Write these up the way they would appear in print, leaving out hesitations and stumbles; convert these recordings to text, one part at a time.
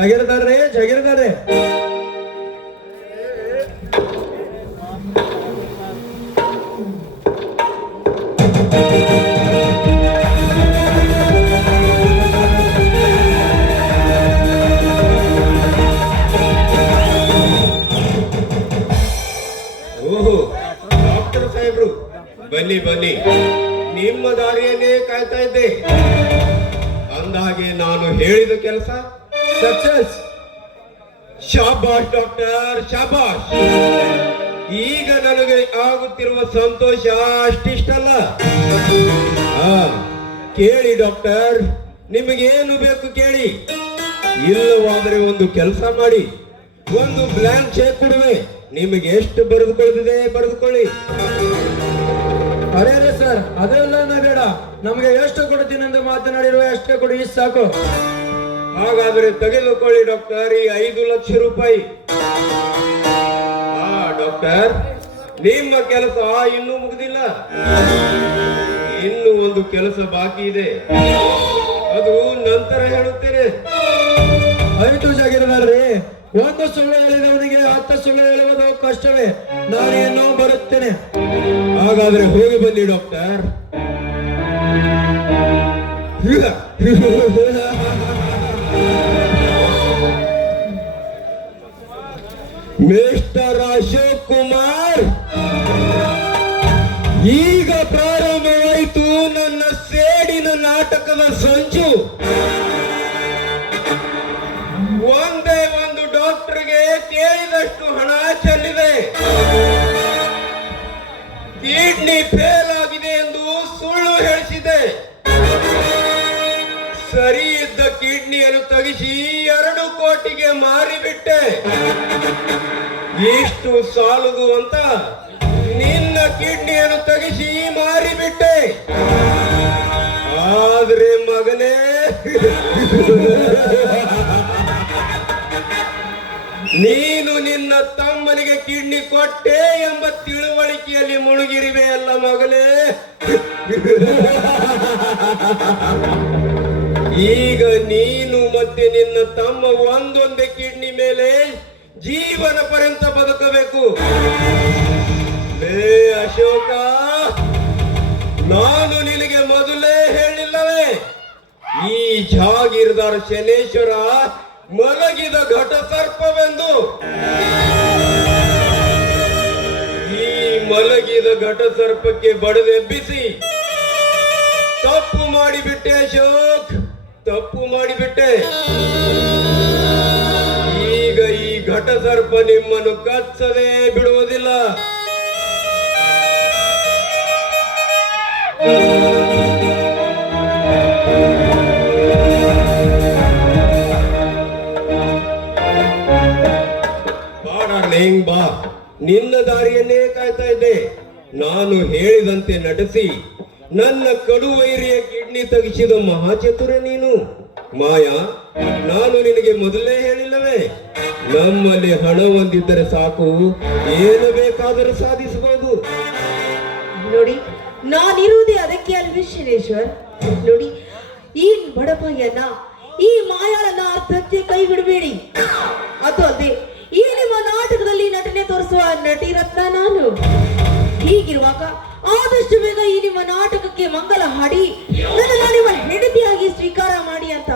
ಜಾಗೀರ್ದಾರ್ರೆ ಜಾಗೀರ್ದಾರ್ರೆ, ಓಹೋ ಡಾಕ್ಟರ್ ಸಾಹೇಬ್ರು, ಬನ್ನಿ ಬನ್ನಿ, ನಿಮ್ಮ ದಾರಿಯನ್ನೇ ಕಾಯ್ತಾ ಇದ್ದೆ. ಅಂದಹಾಗೆ ನಾನು ಹೇಳಿದ ಕೆಲಸ ಸಕ್ಸಸ್. ಶಾಬಾಷ್ ಡಾಕ್ಟರ್, ಶಾಬಾಷ್. ಈಗ ನನಗೆ ಆಗುತ್ತಿರುವ ಸಂತೋಷ ಅಷ್ಟಿಷ್ಟಲ್ಲ. ಕೇಳಿ ಡಾಕ್ಟರ್, ನಿಮಗೇನು ಬೇಕು ಕೇಳಿ. ಇಲ್ಲವಾದರೆ ಒಂದು ಕೆಲಸ ಮಾಡಿ, ಒಂದು ಬ್ಲ್ಯಾಂಕ್ ಚೆಕ್ ಕೊಡುವೆ. ನಿಮಗೆ ಎಷ್ಟು ಬರೆದುಕೊಳ್ಳುತ್ತದೆ ಬರೆದುಕೊಳ್ಳಿ. ಅರೆ ಸರ್, ಅದೆಲ್ಲ ಬೇಡ, ನಮಗೆ ಎಷ್ಟು ಕೊಡ್ತೀನಿ ಎಂದು ಮಾತನಾಡಿರುವ ಅಷ್ಟೇ ಕೊಡಿ, ಸಾಕು. ಹಾಗಾದರೆ ತೆಗೆದುಕೊಳ್ಳಿ ಡಾಕ್ಟರ್, ಈ 5 ಲಕ್ಷ ರೂಪಾಯಿ. ಡಾಕ್ಟರ್, ನಿಮ್ಮ ಕೆಲಸ ಇನ್ನೂ ಮುಗಿದಿಲ್ಲ. ಇನ್ನು ಒಂದು ಕೆಲಸ ಬಾಕಿ ಇದೆ, ಅದು ನಂತರ ಹೇಳುತ್ತೇನೆ. ಆಯ್ತು ಜಾಗೀರ್ದಾರ್ರೆ, ಒಂದು ಸುಳ್ಳು ಹೇಳಿದವನಿಗೆ 10 ಸುಳ್ಳು ಹೇಳುವುದು ಕಷ್ಟವೇ. ನಾನೇನೋ ಬರುತ್ತೇನೆ. ಹಾಗಾದ್ರೆ ಹೋಗಿ ಬನ್ನಿ ಡಾಕ್ಟರ್. ಮಿಸ್ಟರ್ ಅಶೋಕ್ ಕುಮಾರ್, ಈಗ ಪ್ರಾರಂಭವಾಯಿತು ನನ್ನ ಸೇಡಿನ ನಾಟಕದ ಸಂಚು. ಒಂದೇ ಒಂದು ಡಾಕ್ಟರ್ಗೆ ಕೇಳಿದಷ್ಟು ಹಣ ಚೆಲ್ಲಿದೆ. ಕಿಡ್ನಿ ಫೇಲ್ ಆಗಿದೆ ಎಂದು ಸುಳ್ಳು ಹೇಳಿಸಿದೆ. ಸರಿ ಇದ್ದ ಕಿಡ್ನಿಯನ್ನು ತೆಗೆಸಿ 2 ಕೋಟಿಗೆ ಮಾರಿಬಿಟ್ಟೆ. ಇಷ್ಟು ಸಾಲದು ಅಂತ ನಿನ್ನ ಕಿಡ್ನಿಯನ್ನು ತೆಗೆಸಿ ಮಾರಿಬಿಟ್ಟೆ. ಆದ್ರೆ ಮಗನೇ, ನೀನು ನಿನ್ನ ತಮ್ಮನಿಗೆ ಕಿಡ್ನಿ ಕೊಟ್ಟೆ ಎಂಬ ತಿಳುವಳಿಕೆಯಲ್ಲಿ ಮುಳುಗಿರಿವೆ ಅಲ್ಲ ಮಗನೇ. ಈಗ ನೀನು ಮತ್ತೆ ನಿನ್ನ ತಮ್ಮ ಒಂದೊಂದೇ ಕಿಡ್ನಿ ಮೇಲೆ ಜೀವನ ಪರ್ಯಂತ ಬದುಕಬೇಕು. ಅಶೋಕ, ನಾನು ನಿನಗೆ ಮೊದಲೇ ಹೇಳಿಲ್ಲವೇ, ಈ ಜಾಗೀರ್ದಾರ್ ಶನೇಶ್ವರ ಮಲಗಿದ ಘಟ ಸರ್ಪವೆಂದು. ಈ ಮಲಗಿದ ಘಟ ಸರ್ಪಕ್ಕೆ ಬಡದೆಬ್ಬಿಸಿ ತಪ್ಪು ಮಾಡಿಬಿಟ್ಟೆ ಅಶೋಕ್, ತಪ್ಪು ಮಾಡಿಬಿಟ್ಟೆ. ಈಗ ಈ ಘಟ ಸರ್ಪ ನಿಮ್ಮನ್ನು ಕಚ್ಚದೆ ಬಿಡುವುದಿಲ್ಲ. ಬಾ, ನಿನ್ನ ದಾರಿಯನ್ನೇ ಕಾಯ್ತಾ ಇದ್ದೆ. ನಾನು ಹೇಳಿದಂತೆ ನಟಿಸಿ ನನ್ನ ಕಡುವೈರಿಯ ಕಿಡ್ನಿ ತೆಗೆಸಿದ ಮಹಾಚತುರ ನೀನು. ಮಾಯಾ, ನಾನು ನಿನಗೆ ಮೊದಲೇ ಹೇಳಿಲ್ಲವೇ, ನಮ್ಮಲ್ಲಿ ಹಣ ಹೊಂದಿದ್ದರೆ ಸಾಕು, ಏನು ಬೇಕಾದರೂ ಸಾಧಿಸಬಹುದು. ನೋಡಿ, ನಾನಿರುವುದೇ ಅದಕ್ಕೆ ಅಲ್ವೇ ಶನೇಶ್ವರ್. ನೋಡಿ, ಈ ಬಡಪಾಯನ್ನ, ಈ ಮಾಯಾಳನ್ನ ಅರ್ಧಕ್ಕೆ ಕೈ ಬಿಡಬೇಡಿ. ಅದು ಅಲ್ಲದೆ ಈ ನಿಮ್ಮ ನಾಟಕದಲ್ಲಿ ನಟನೆ ತೋರಿಸುವ ನಟಿ ರತ್ನ ನಾನು. ಹೀಗಿರುವಾಗ ಆದಷ್ಟು ಬೇಗ ಈ ನಿಮ್ಮ ನಾಟಕಕ್ಕೆ ಮಂಗಲ ಹಾಡಿ ನನ್ನ ನಿಮ್ಮ ಹೆಂಡತಿಯಾಗಿ ಸ್ವೀಕಾರ ಮಾಡಿ ಅಂತ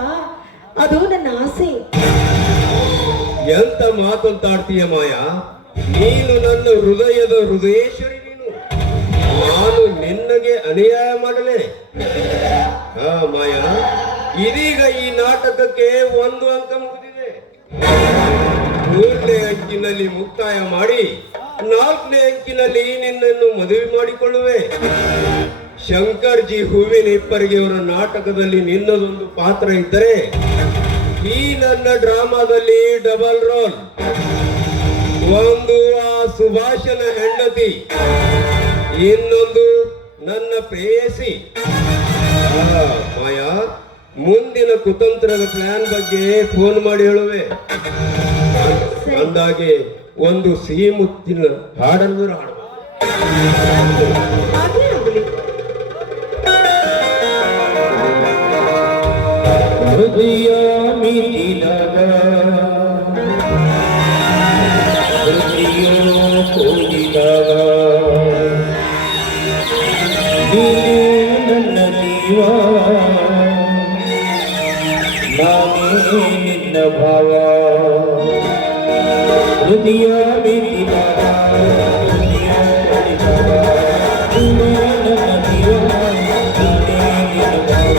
ಅದು ನನ್ನ ಆಸೆ. ಎಂತ ಮಾತಂತಾಡ್ತೀಯ ಮಾಯಾ, ನೀನು ನನ್ನ ಹೃದಯದ ಹೃದಯೇಶ್ವರಿ. ನೀನು, ನಾನು ನಿನ್ನಗೆ ಅನ್ಯಾಯ ಮಾಡಲೇ? ಮಾಯಾ, ಇದೀಗ ಈ ನಾಟಕಕ್ಕೆ 1 ಅಂಕ ಮುಗಿದಿದೆ. 3ನೇ ಅಂಕಿನಲ್ಲಿ ಮುಕ್ತಾಯ ಮಾಡಿ 4ನೇ ಅಂಕಿನಲ್ಲಿ ನಿನ್ನನ್ನು ಮದುವೆ ಮಾಡಿಕೊಳ್ಳುವೆ. ಶಂಕರ್ಜಿ ಹೂವಿನ ಇಪ್ಪರಿಗೆ ಅವರ ನಾಟಕದಲ್ಲಿ ನಿನ್ನದೊಂದು ಪಾತ್ರ ಇದ್ದರೆ, ಈ ನನ್ನ ಡ್ರಾಮಾದಲ್ಲಿ ಡಬಲ್ ರೋಲ್. ಒಂದು ಆ ಸುಭಾಷನ ಹೆಂಡತಿ, ಇನ್ನೊಂದು ನನ್ನ ಪ್ರೇಯಸಿ. ಮಾಯಾ, ಮುಂದಿನ ಕುತಂತ್ರದ ಪ್ಲಾನ್ ಬಗ್ಗೆ ಫೋನ್ ಮಾಡಿ ಹೇಳುವೆ. ಅಂದಾಗೆ ಒಂದು ಸಿಹಿ ಮುತ್ತಿನ ಹಾಡನ್ನು ಹಾಡುವ. ಹೃದಯ ಮಿಡಿದಾಗ ನನ್ನ ಜೀವ ನಾನೇ ನಿನ್ನ ಭಾವ ಹೃದಯ ಮಿತಿದಾಗ ಹೃದಯ ಬಡಿದಾಗ ನೀನೇ ನನ್ನ ಜೀವ ನಾನೇ ನಿನ್ನ ಭಾವ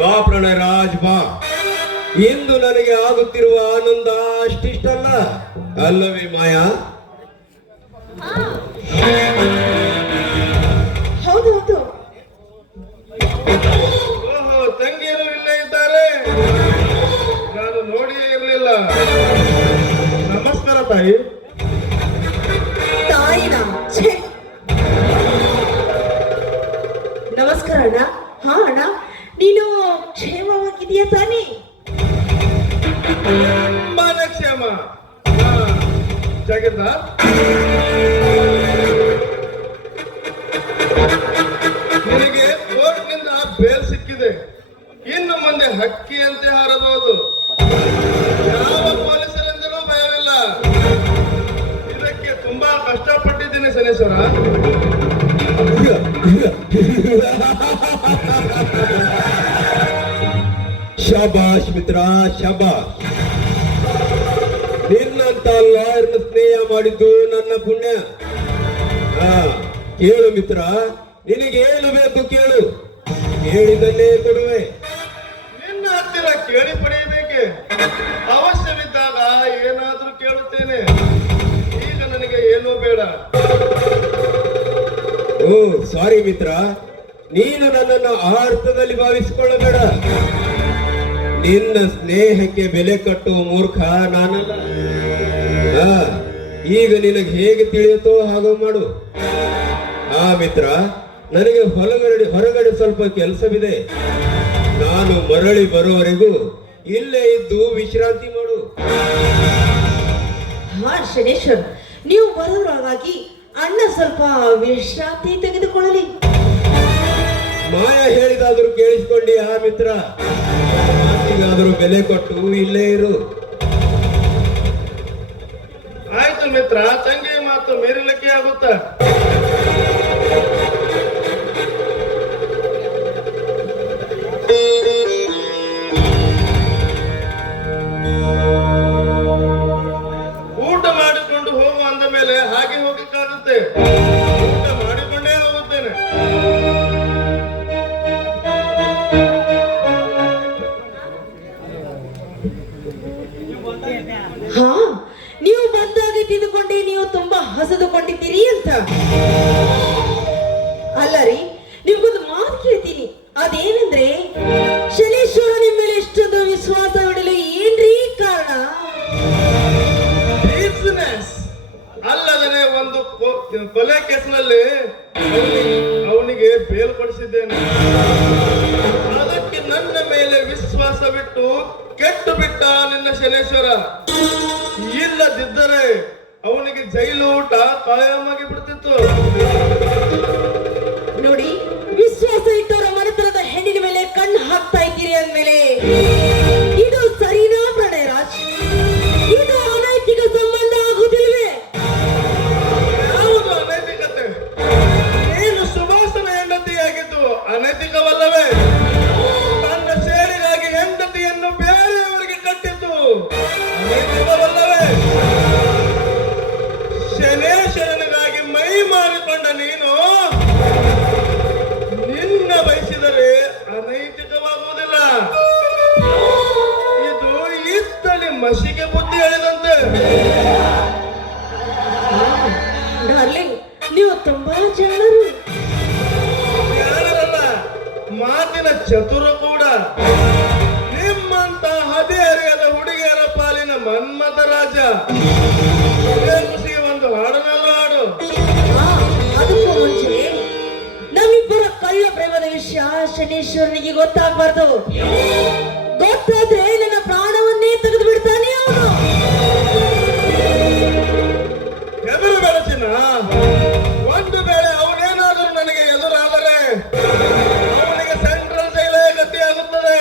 ಬಾ ಪ್ರಣಯರಾಜ್ ಬಾ. ಇಂದು ನನಗೆ ಆಗುತ್ತಿರುವ ಆನಂದ ಅಷ್ಟಿಷ್ಟಲ್ಲ ಅಲ್ಲವೇ ಮಾಯಾ? ಹೌದು ಹೌದು. ಓಹೋ, ತಂಗಿಯರು ಇಲ್ಲೇ ಇದ್ದಾರೆ. ನಾನು ನೋಡಿಯೇ ಇರಲಿಲ್ಲ. ನಮಸ್ಕಾರ ತಾಯಿ. ತಾಯಿನ ಛೇ. ನಮಸ್ಕಾರ ಅಣ್ಣ. ಹಾ ಅಣ್ಣ, ನೀನು ಕ್ಷೇಮವಾಗಿದೆಯಾ ತಾನೇ? ತುಂಬಾನೇ ಕ್ಷೇಮ. ಜಾಗೀರ್ದಾರ್, ನಿನಗೆ ಕೋರ್ಟ್ನಿಂದ ಬೇಲ್ ಸಿಕ್ಕಿದೆ. ಇನ್ನು ಮುಂದೆ ಹಕ್ಕಿಯಂತೆ ಹಾರಬಹುದು. ಯಾವ ಪೊಲೀಸರಿಂದಲೂ ಭಯವಿಲ್ಲ. ಇದಕ್ಕೆ ತುಂಬಾ ಕಷ್ಟಪಟ್ಟಿದ್ದೀನಿ ಶನೇಶ್ವರ. ಶಬಾಷ್ ಮಿತ್ರ, ಶಬಾಷ್. ನಿನ್ನಂತ ಲಾಯರ್ನ ಸ್ನೇಹ ಮಾಡಿದ್ದು ನನ್ನ ಪುಣ್ಯ. ಕೇಳು ಮಿತ್ರ, ನಿನಗೇನು ಬೇಕು ಕೇಳು, ಕೇಳಿದನ್ನೇ ಕೊಡುವೆ. ನಿನ್ನ ಹತ್ತಿರ ಕೇಳಿ ಪಡೆಯಬೇಕೆ? ಅವಶ್ಯವಿದ್ದಾಗ ಏನಾದ್ರೂ ಕೇಳುತ್ತೇನೆ. ಈಗ ನನಗೆ ಏನೂ ಬೇಡ. ಓ ಸಾರಿ ಮಿತ್ರ, ನೀನು ನನ್ನನ್ನು ಆ ಅರ್ಥದಲ್ಲಿ ಭಾವಿಸಿಕೊಳ್ಳಬೇಡ. ನಿನ್ನ ಸ್ನೇಹಕ್ಕೆ ಬೆಲೆ ಕಟ್ಟುವ ಮೂರ್ಖ ನಾನಲ್ಲ. ಈಗ ನಿನಗೆ ಹೇಗೆ ತಿಳಿಯುತ್ತೋ ಹಾಗೆ ಮಾಡು. ಮಿತ್ರ, ನನಗೆ ಹೊರಗಡೆ ಸ್ವಲ್ಪ ಕೆಲಸವಿದೆ. ನಾನು ಮರಳಿ ಬರುವವರೆಗೂ ಇಲ್ಲೇ ಇದ್ದು ವಿಶ್ರಾಂತಿ ಮಾಡು. ಹಾ ಶನೇಶ್ವರ್, ನೀವು ಬರೋದ್ರೊಳಗಾಗಿ ಅಣ್ಣ ಸ್ವಲ್ಪ ವಿಶ್ರಾಂತಿ ತೆಗೆದುಕೊಳ್ಳಲಿ. ಮಾಯಾ ಹೇಳಿದಾದ್ರೂ ಕೇಳಿಸ್ಕೊಂಡಿ ಮಿತ್ರ. ಮಾತಿಗಾದ್ರೂ ಬೆಲೆ ಕೊಟ್ಟು ಇಲ್ಲೇ ಇರು. ಆಯ್ತು ಮಿತ್ರ, ತಂಗಿ ಮಾತು ಮೀರಲಿಕ್ಕೆ ಆಗುತ್ತಾ? ಅದೇನೆಂದ್ರೆ ಶನೇಶ್ವರ ನಿಮ್ಮ ಮೇಲೆ ಇಷ್ಟೊಂದು ವಿಶ್ವಾಸ ಬಿಡಲು ಏನ್ರೀ ಕಾರಣ? ಬಿಸಿನೆಸ್ ಅಲ್ಲದೇ ಒಂದು ಕೊಲೆ ಕೇಸ್ನಲ್ಲಿ ಅವನಿಗೆ ಬೇಲ್ ಕೊಡಿಸಿದ್ದೇನೆ. ಅದಕ್ಕೆ ನನ್ನ ಮೇಲೆ ವಿಶ್ವಾಸ ಬಿಟ್ಟು ಕೆಟ್ಟು ಬಿಟ್ಟ ನಿನ್ನ ಶನೇಶ್ವರ. ಇಲ್ಲದಿದ್ದರೆ ಅವನಿಗೆ ಜೈಲು ಊಟ ಕಾಯಮಾಗಿ ಬಿಡ್ತಿತ್ತು. ನೋಡಿ, ವಿಶ್ವಾಸ ಇಟ್ಟವರ ಮನೆತನದ ಹೆಣ್ಣಿನ ಮೇಲೆ ಕಣ್ಣು ಹಾಕ್ತಾ ಇದ್ದೀರಿ ಅಂದ್ಮೇಲೆ ಇದು ಸರಿನಾ ಪ್ರಣಯರಾಜ್? ಇದು ಅನೈತಿಕ ಸಂಬಂಧ ಆಗುದಿಲ್ವೇ? ಯಾವುದು ಅನೈತಿಕತೆ? ನೀನು ಸುಭಾಷನ ಹೆಂಡತಿಯಾಗಿದ್ದು ಅನೈತಿಕವಲ್ಲವೇ? ತನ್ನ ಸೇರಿಗಾಗಿ ಹೆಂಡತಿಯನ್ನು ಬೇರೆಯವರಿಗೆ ಕಟ್ಟಿದ್ದು ಅನೈತಿಕವಲ್ಲವೇ? ಶನೇಶ್ವರನಿಗಾಗಿ ಮೈ ಮಾರಿಕೊಂಡ ನೀನು ನಿನ್ನ ಬಯಸಿದರೆ ಅನೈತಿಕವಾಗುವುದಿಲ್ಲ. ಇದು ಇತ್ತಲಿ ಮಸಿಗೆ ಬುದ್ಧಿ ಹೇಳಿದಂತೆ. ಡಾರ್ಲಿಂಗ್, ನೀವು ತುಂಬಾ ಜಾಣರು. ಯಾರಲ್ಲ, ಮಾತಿನ ಚತುರು ಕೂಡ. ನಿಮ್ಮಂತ ಹದಿಹರೆಯದ ಹುಡುಗಿಯರ ಪಾಲಿನ ಮನ್ಮಥ ರಾಜ. ಒಂದು ಹಾಡನಲ್ಲ ಹಾಡು. ಅದಕ್ಕೂ ಮುಂಚೆ ನಮ್ಮಿಬ್ಬರ ಕಳ್ಳ ಪ್ರೇಮದ ವಿಷಯ ಶನೀಶ್ವರನಿಗೆ ಗೊತ್ತಾಗಬಾರ್ದು. ಗೊತ್ತಾದ್ರೆ ನನ್ನ ಪ್ರಾಣವನ್ನೇ ತೆಗೆದು ಬಿಡ್ತಾನೆ ಅವನು. ಎದುರು ಬೆಳಚಿನ ಒಂದು ವೇಳೆ ಅವನೇನಾದರೂ ನನಗೆ ಎದುರಾದರೆ ಅವನಿಗೆ ಸೆಂಟ್ರಲ್ ಜೈಲೇ ಗತಿಯಾಗುತ್ತದೆ.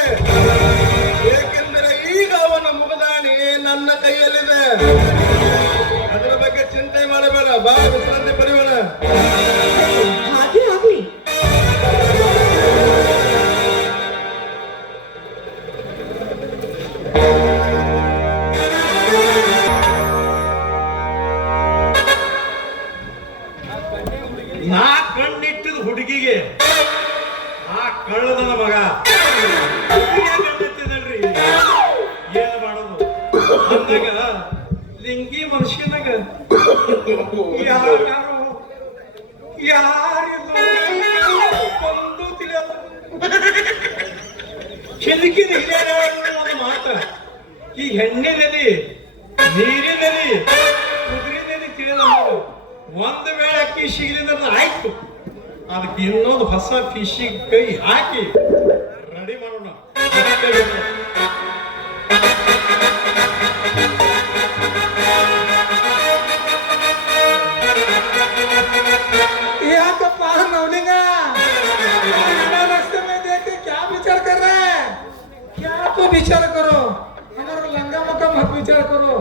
ಏಕೆಂದರೆ ಈಗ ಅವನ ಮುಗದಾಣಿ ನನ್ನ ಕೈಯಲ್ಲಿದೆ. ಅದರ ಬಗ್ಗೆ ಚಿಂತೆ ಮಾಡಬೇಡ, ಬಾ ವಿಶ್ರಾಂತಿ ಪಡೆಯೋಣ. ಹಾಗೆ ಆಗ್ಲಿ. ನಾ ಕಣ್ಣಿಟ್ಟಿದ ಹುಡುಗಿಗೆ ಆ ಕಳ್ಳದನ ಮಗ ಕಣ್ಣಿಟ್ಟಿದಲ್ರಿ, ಏನ್ ಮಾಡೋದು? ಅಂದಾಗ ಲಿಂಗಿ ಮನುಷ್ಯನಾಗ ಯಾರಿಲ್ಲ ಒಂದು ತಿಳಿಯಲ್ಲ. ಚಿಲುಕಿನ ಹಿರಿಯರ ಒಂದು ಮಾತ, ಈ ಹೆಣ್ಣಿನಲ್ಲಿ ನೀರಿನಲ್ಲಿ ಕುದುರಿನಲ್ಲಿ ತಿಳಿದ ಒಂದು ವೇಳೆ ಅಕ್ಕಿ ಸಿಗಲಿಲ್ಲ ಆಯ್ತು, ಅದಕ್ಕೆ ಇನ್ನೊಂದು ಹೊಸ ಫಿಶಿಗೆ ಕೈ ಹಾಕಿ ರೆಡಿ ಮಾಡೋಣ. याकप्पा नवलिंगा, रास्ते में देख के क्या विचार कर रहा है? क्या तो विचार करो, हमारा लंगा मका मत विचार करो।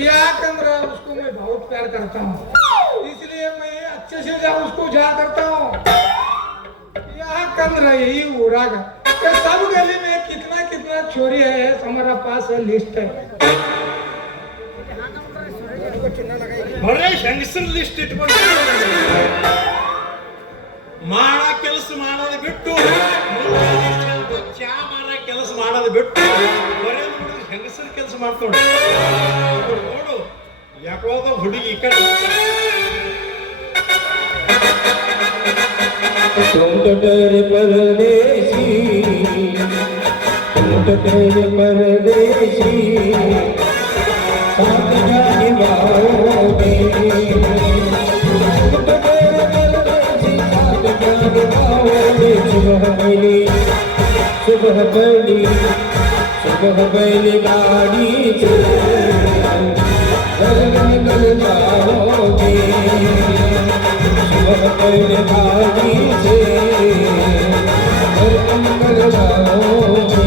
याकंद्र उसको मैं बहुत प्यार करता हूँ, इसलिए मैं अच्छे से जा उसको जा करता हूँ। याकंद्र यही हो रहा है, सब गली में कितना कितना चोरी है, हमारा पास है लिस्ट है। ಬರೇ ಹೆಂಗಸರ ಲಿಸ್ಟ್ ಇಟ್ಕೊಂಡು ಮಾಡ ಕೆಲಸ ಮಾಡೋದು ಬಿಟ್ಟು, ಚಾ ಮಾರ ಕೆಲಸ ಮಾಡೋದು ಬಿಟ್ಟು ಬರೇ ಹೆಂಗಸರ ಕೆಲಸ ಮಾಡ್ಕೊಂಡು ನೋಡು ಯಾಕೋದ ಹುಡುಗಿ ಈ ಕಡೆ. तुम तो तेरे परदेसी, तुम तो तेरे परदेसी, साथ जाने वाओगे। तुम तो तेरे परदेसी, साथ जाने वाओगे। सुबह पहली गाड़ी से घर निकल जाओगे। सुबह पहली गाड़ी से घर निकल जाओगे।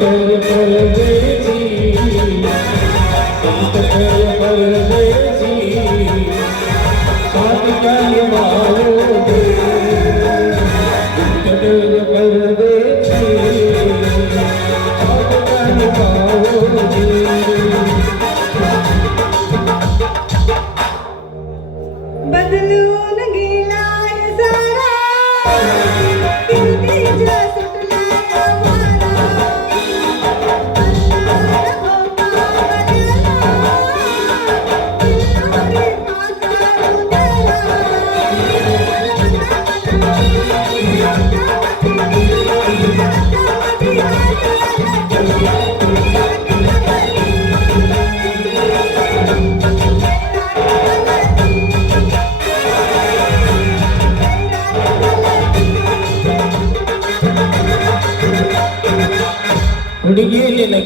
तेरे परदेसी, तेरे परदेसी, साथ जाने वालोगे। तेरे परदेसी, साथ जाने वालोगे।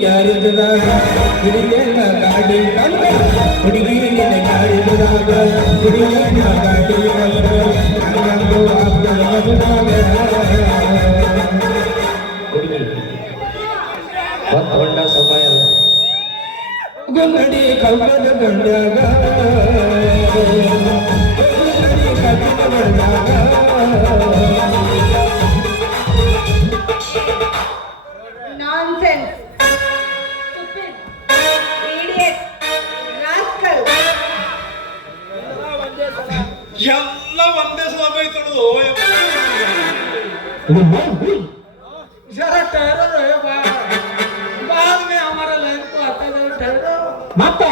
ಜಾರಿದಾಗ ಹುಡುಗಿಯನ್ನ ಗಾಡಿ ಕಂಡ ಹುಡುಗಿ ನಿನ್ನ ಜಾರಿದಾಗ ಹುಡುಗಿಯನ್ನ ಗಾಡಿ ಕಂಡ ಹಂಗಂದು ಹೊಂಡ ಸಮಯ ಗುನ್ನಡಿ ಕಬ್ಬದ ಬಂದಾಗ ಗುನ್ನಡಿ ಕಬ್ಬದ ಬಂದಾಗ Nonsense. Stupid. Idiot. Rascal. ಎಲ್ಲ ಒಂದೇ ಸಲ ಬೈತಳು जरा ठहरो रे बाद में हमारा लाइन को आता है ठहरो ಮತ್ತೆ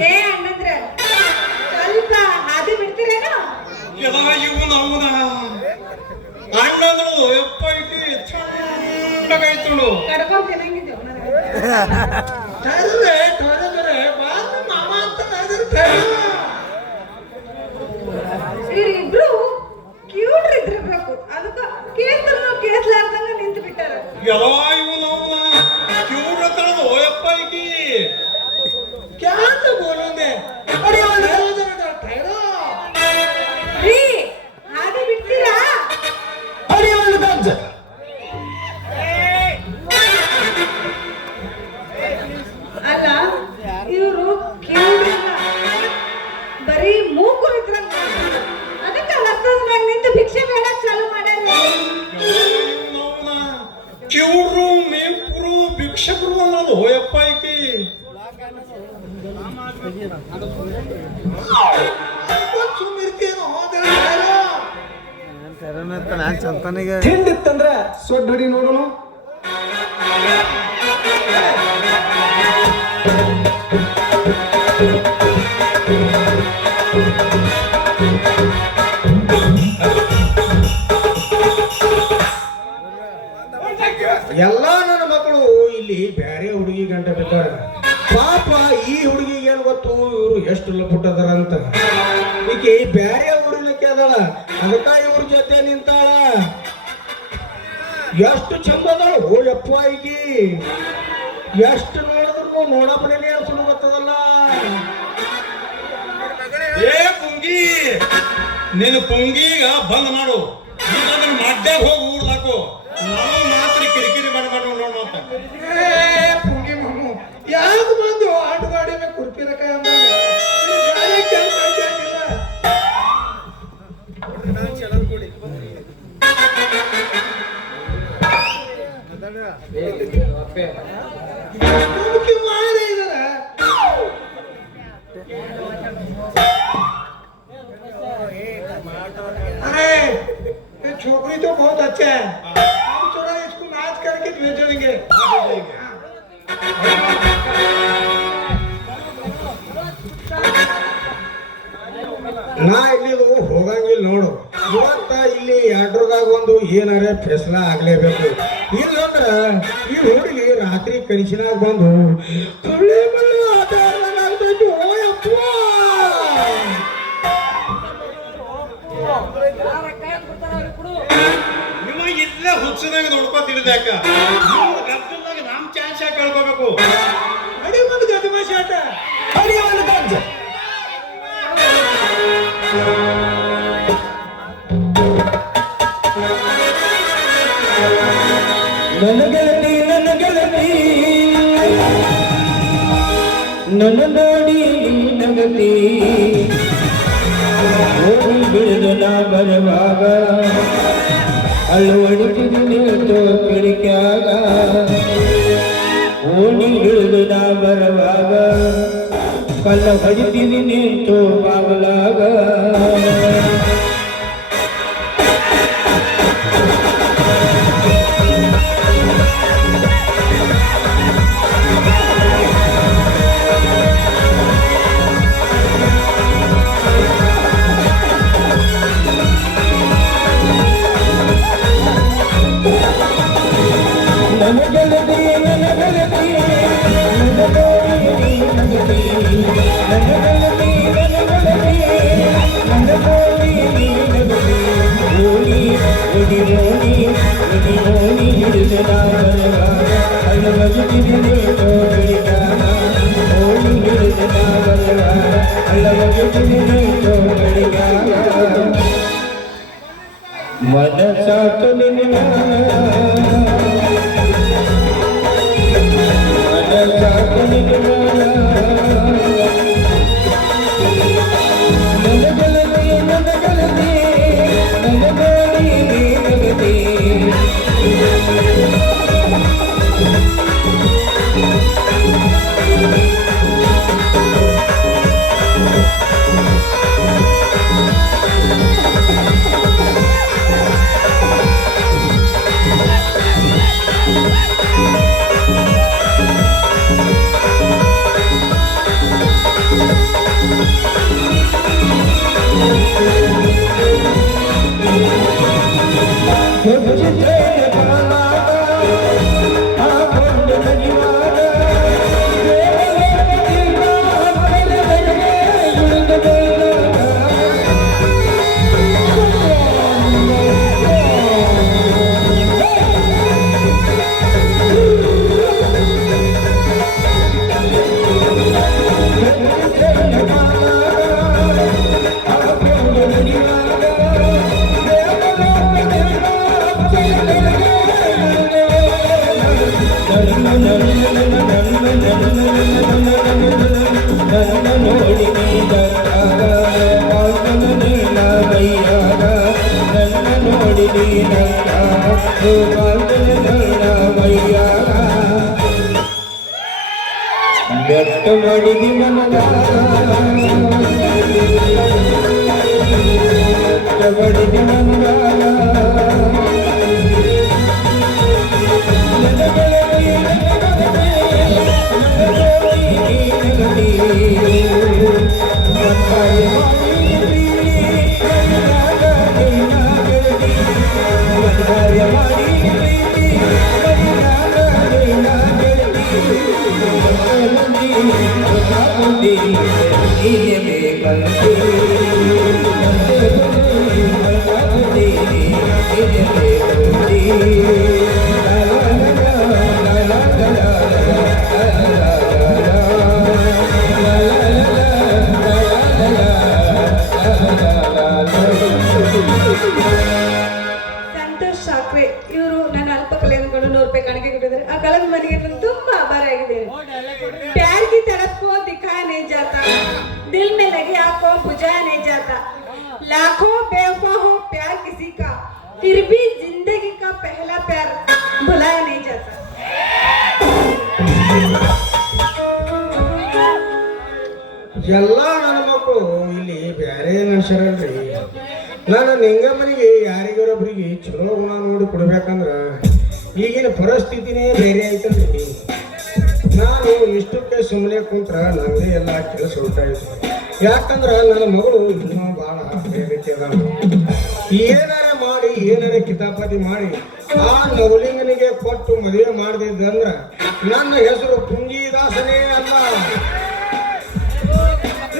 ಏ ಅಣ್ಣಂದ್ರೆ ಸ್ವಲ್ಪ ಹಾದಿ ಬಿಡ್ತೀರೇನೋ ಎಲ್ಲ ಇವನ ಅವನ ಅಣ್ಣಂದ್ರು ಎಪ್ಪ ಐತಿ ಚಂಡಗೈತಳು ಕಡ್ಕೊಂಡ್ ತಿನ್ನಂಗಿದ್ದೇವ್ ठहरो रे बाद में मामा ಅಂತ ठहरो ಇವ್ರಿಬ್ರು ಕ್ಯೂಟ್ ಇದ್ದಿರ್ಬೇಕು ಅದಕ್ಕ ಕೇಸ್ಲಾರ್ದಂಗ ನಿಂತು ಬಿಟ್ಟಾರ ಎಲ್ಲ ಇವನ ಅವನ ಕ್ಯೂರ್ ತಳದು ಎಪ್ಪ ಐತಿ क्या तो बोलोगे अरे ठहरो ರೀ ಹಾದಿ ಬಿಡ್ತೀರಾ ಅಡಿ ಒಂದು ಗಂಜ ಅಲ್ಲ ಇವರು ಕ್ಯೂಟ್ ಬರೀ ಮೂಕು ಇದ್ರಂಗ ಅದಕ್ಕ ಹತ್ತದ್ರಾಗ ನಿಂತು ಭಿಕ್ಷೆ ಬೇಡಕ್ ಚಾಲು ಮಾಡ್ಯಾರ ಕ್ಯೂರು ಮೇಪುರು ಭಿಕ್ಷಕರು ಅನ್ನೋದು ಎಪ್ಪ ಐತಿ ಸುಮ್ಮಿರ್ತೀನೋ ತಿಂಡಿತ್ತಂದ್ರ ಸೊಡ್ಡು ಹೊಡಿ ನೋಡೋಣ ಎಲ್ಲಾ ನನ್ನ ಮಕ್ಕಳು ಇಲ್ಲಿ ಬ್ಯಾರೆ ಹುಡುಗಿ ಗಂಟ ಬಿದ್ದಾರ ಪಾಪ ಈ ಹುಡುಗಿಗೆ ಏನ್ ಗೊತ್ತು ಇವ್ರು ಎಷ್ಟು ಲಪುಟ್ಟದಾರ ಅಂತ ಈಕೆ ಬ್ಯಾರೆ ಊರಿನಕ್ಕೆ ಅದಾಳ ಅದಕ್ಕ ಇವ್ರ ಜೊತೆ ನಿಂತಾಳ ಎಷ್ಟು ಚಂದ ಅದಾಳ ಓ ಯಪ್ಪ ಈಕಿ ಎಷ್ಟು ನೋಡಿದ್ರು ನೋಡಪ್ಪನೇ ಸುಳು ಗೊತ್ತದಲ್ಲ ಏ ಪುಂಗಿ ನೀನು ಪುಂಗೀಗ ಬಂದ್ ಮಾಡು ಈಗ ಅದನ್ನ ಮಾಡ್ದಾಗ ಹೋಗಿ ಊರ್ಲಾಕು ನಾವು ಮಾತ್ರ ಕಿರಿಕಿರಿ ಮಾಡಬಾರ್ದು ನೋಡು ಅಂತ ಪುಂಗಿ ಮಾಮು ಯಾಕೆ ಬಂದು ಆಟಗಾಡಿ ಮೇಲೆ ಕುರ್ಪಿರಕಾಯ ಬೇರೆ ಕೆಲಸ ಆಗಿಲ್ಲ तुम क्यों आ रहे इधर अरे ये छोकरी तो बहुत अच्छा है हम थोड़ा इसको नाच करके भेज देंगे ನಾ ಇಲ್ಲಿ ಹೋಗಂಗಿಲ್ಲ ನೋಡು ಇವತ್ತ ಇಲ್ಲಿ ಎರಡರದಾಗ ಒಂದು ಏನಾರ ಫೆಸ್ಲಾ ಆಗ್ಲೇಬೇಕು ಇಲ್ಲಂದ್ರ ಈ ಹುಡುಗಿ ರಾತ್ರಿ ಕನಸಿನಾಗ ಬಂದು ತುಳ್ಳಿ ಬಳ್ಳಿ ಆಟ ಆಡ್ದಂಗಾಗ್ತೈತಿ. ಓ ಯಪ್ಪ ನಿಮ್ಮ ಇಲ್ಲೇ ಹುಚ್ಚದಾಗ ನೋಡ್ಕೊತಿರ್ದ್ಯಾಕ ಗದ್ದಲ್ದಾಗ ನಮ್ ಚಾನ್ಸ್ ಯಾಕೆ ಕೇಳ್ಕೋಬೇಕು अरे मत गदमा शाट ಅಡಿ ಒಂದು ಗಂಜ ನನ್ನ ಗೆಳತಿ ನನ್ನ ನೋಡಿ ನಗತಿ ಓಡಿ ಬಿಳಿದು ನಾ ಬರುವಾಗ ಅಳುವಡಿಸಿದು ನಿಂತು ಕಿಡಿಕ್ಯಾಗ ಓಡಿ ಬಿಳಿದು ನಾ ಬರುವಾಗ ಕಲ್ಲ ಹೊಡಿತಿದಿ ನಿಂತು ಬಾಗಲಾಗ ನನ್ನ ಗೆಳತಿ ನನ್ನ ಗೆಳತಿ ನನ್ನ ಗೆಳತಿ ನನ್ನ ಗೆಳತಿ ನನ್ನ ಗೆಳತಿ ನನ್ನ ಗೆಳತಿ ಮನ ಸಾಕು ನಿನ್ನ ಮನ ಸಾಕು ನಿನ್ನ ವ್ಯಕ್ತ ಮಾಡಿದಿ ಮನದ ಬಡಿದಿ ಮನದ ಸಂತೋಷ್ ಸಾಕ್ರೆ ಇವರು ನನ್ನ ಅಲ್ಪ ಕಲೆಯನ್ನು 100 ರೂಪಾಯಿ ಕಾಣಿಕೆ ಕೊಟ್ಟಿದ್ದಾರೆ. ಆ ಕಲದ ಮನೆಗೆ ನಾನು ತುಂಬಾ ಆಭಾರ ಆಗಿದೆ. प्यार की तड़प को दिखाया नहीं जाता, दिल में लगे आग को बुझाया नहीं जाता, लाखों बेवफा हो प्यार किसी का, फिर भी जिंदगी का पहला प्यार भुलाया नहीं जाता. ಎಲ್ಲ ನನ್ನ ಮಕ್ಕಳು ಇಲ್ಲಿ ಬ್ಯಾರೆ ಮನುಷ್ಯರಲ್ರಿ. ನಾನು ನಿಂಗಮ್ಮನಿಗೆ ಯಾರಿಗಾರೊಬ್ರಿಗೆ ಚಲೋ ಗುಣ ನೋಡಿ ಕೊಡ್ಬೇಕಂದ್ರ ಈಗಿನ ಪರಿಸ್ಥಿತಿನೇ ಬೇರೆ ಐತಲ್ರಿ. ನಾನು ಇಷ್ಟಕ್ಕೆ ಸುಮ್ಮನೆ ಕುಂತ್ರ ನನಗೆ ಎಲ್ಲ ಕೆಲಸ ಉಂಟಾಯಿತು. ಯಾಕಂದ್ರ ನನ್ನ ಮಗಳು ಇನ್ನೂ ಭಾಳ ಬೇರೆ ಅದ. ಏನಾರ ಮಾಡಿ ಏನಾರ ಕಿತಾಪತಿ ಮಾಡಿ ಆ ನವಲಿಂಗನಿಗೆ ಕೊಟ್ಟು ಮದುವೆ ಮಾಡದಿದ್ದಂದ್ರ ನನ್ನ ಹೆಸರು ಪುಂಜಿದಾಸನೇ ಅಲ್ಲ.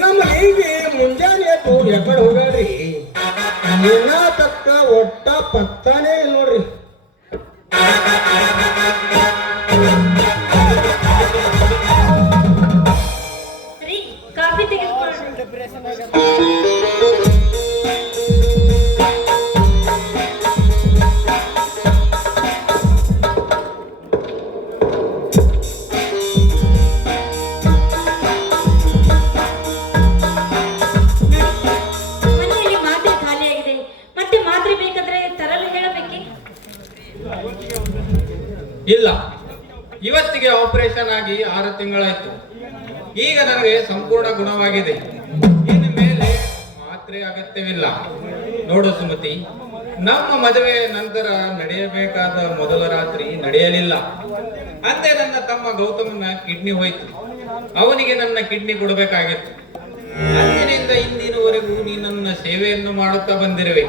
ನಮ್ಮ ಹೀಗೆ ಮುಂಜಾನೆ ಎದ್ದು ಎಕಡೆ ಹೋಗ್ಯಾಡ್ರಿ, ಏನ ತಕ್ಕ ಒಟ್ಟ ಪತ್ತಾನೇ ಇಲ್ಲ ನೋಡ್ರಿ. ಕಾಫಿ ತೆಗೆದುಕೊಳ್ಳೋಣ. ಮನೆಯಲ್ಲಿ ಮಾತ್ರೆ ಖಾಲಿಯಾಗಿದೆ, ಮತ್ತೆ ಮಾತ್ರೆ ಬೇಕಾದ್ರೆ ತರಲು ಹೇಳಬೇಕೆ? ಇಲ್ಲ, ಇವತ್ತಿಗೆ ಆಪರೇಷನ್ ಆಗಿ 6 ತಿಂಗಳಾಯ್ತು. ಈಗ ನನಗೆ ಸಂಪೂರ್ಣ ಗುಣವಾಗಿದೆ. ಇನ್ನು ಮೇಲೆ ಮಾತ್ರೆ ಅಗತ್ಯವಿಲ್ಲ. ನೋಡು ಸುಮತಿ, ನಮ್ಮ ಮದುವೆ ನಂತರ ನಡೆಯಬೇಕಾದ ಮೊದಲ ರಾತ್ರಿ ನಡೆಯಲಿಲ್ಲ. ಅಂತೆ ನನ್ನ ತಮ್ಮ ಗೌತಮನ ಕಿಡ್ನಿ ಹೋಯ್ತು. ಅವನಿಗೆ ನನ್ನ ಕಿಡ್ನಿ ಕೊಡಬೇಕಾಗಿತ್ತು. ಅಂದಿನಿಂದ ಇಂದಿನವರೆಗೂ ನೀ ನನ್ನ ಸೇವೆಯನ್ನು ಮಾಡುತ್ತಾ ಬಂದಿರುವೆ.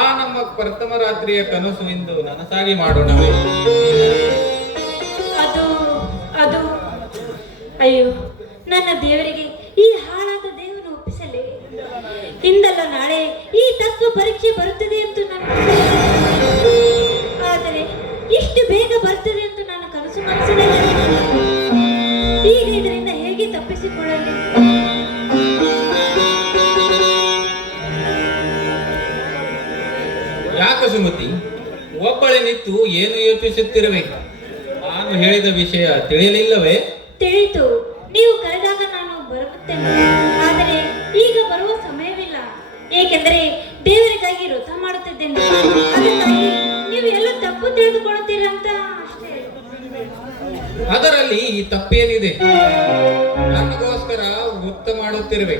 ಆ ನಮ್ಮ ಪ್ರಥಮ ರಾತ್ರಿಯ ಕನಸು ಇಂದು ನನಸಾಗಿ ಮಾಡೋಣವೇ? ಅದು ಅಯ್ಯೋ, ನನ್ನ ದೇವರಿಗೆ ಈ ಹಾಳಾದ ದೇವನು ಒಪ್ಪಿಸಲೇ. ಇಂದಲ್ಲ ನಾಳೆ ಈ ತತ್ವ ಪರೀಕ್ಷೆ ಬರುತ್ತದೆ ಎಂದು ಆದರೆ ಇಷ್ಟು ಬೇಗ ಬರ್ತದೆ ಎಂದು ನಾನು ಕನಸು ಮಾಡಿಸಿದೆ. ಕುಳಿತು ಏನು ಯೋಚಿಸುತ್ತಿರುವೆ? ನಾನು ಹೇಳಿದ ವಿಷಯ ತಿಳಿಯಲಿಲ್ಲವೇ? ತಿಳಿತು. ನೀವು ಕರೆದಾಗ ನಾನು ಬರುತ್ತೇನೆ. ಆದರೆ ಈಗ ಬರುವ ಸಮಯವಿಲ್ಲ. ಏಕೆಂದರೆ ದೇವರಿಗಾಗಿ ವ್ರತ ಮಾಡುತ್ತಿದ್ದೇನೆ. ಅದಕ್ಕಾಗಿ ನೀವು ಎಲ್ಲ ತಪ್ಪು ತಿಳಿದುಕೊಳ್ಳುತ್ತೀರಂತ ಅಷ್ಟೇ. ಅದರಲ್ಲಿ ಈ ತಪ್ಪೇನಿದೆ? ನನಗೋಸ್ಕರ ವೃತ್ತ ಮಾಡುತ್ತಿರುವೆ.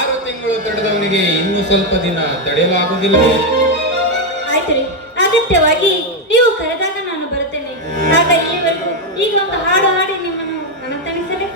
6 ತಿಂಗಳು ತಡೆದವನಿಗೆ ಇನ್ನು ಸ್ವಲ್ಪ ದಿನ ತಡೆಯಲಾಗುವುದಿಲ್ಲವೇ? ಆಯ್ತು ರೀ, ಅಗತ್ಯವಾಗಿ ನೀವು ಕರೆದಾಗ ನಾನು ಬರುತ್ತೇನೆ. ಆಗ ಇಲ್ಲಿವರೆಗೂ ಈಗ ಒಂದು ಹಾಡು ಹಾಡಿ ನಿಮ್ಮನ್ನು ಮನತಣಿಸಲೇ.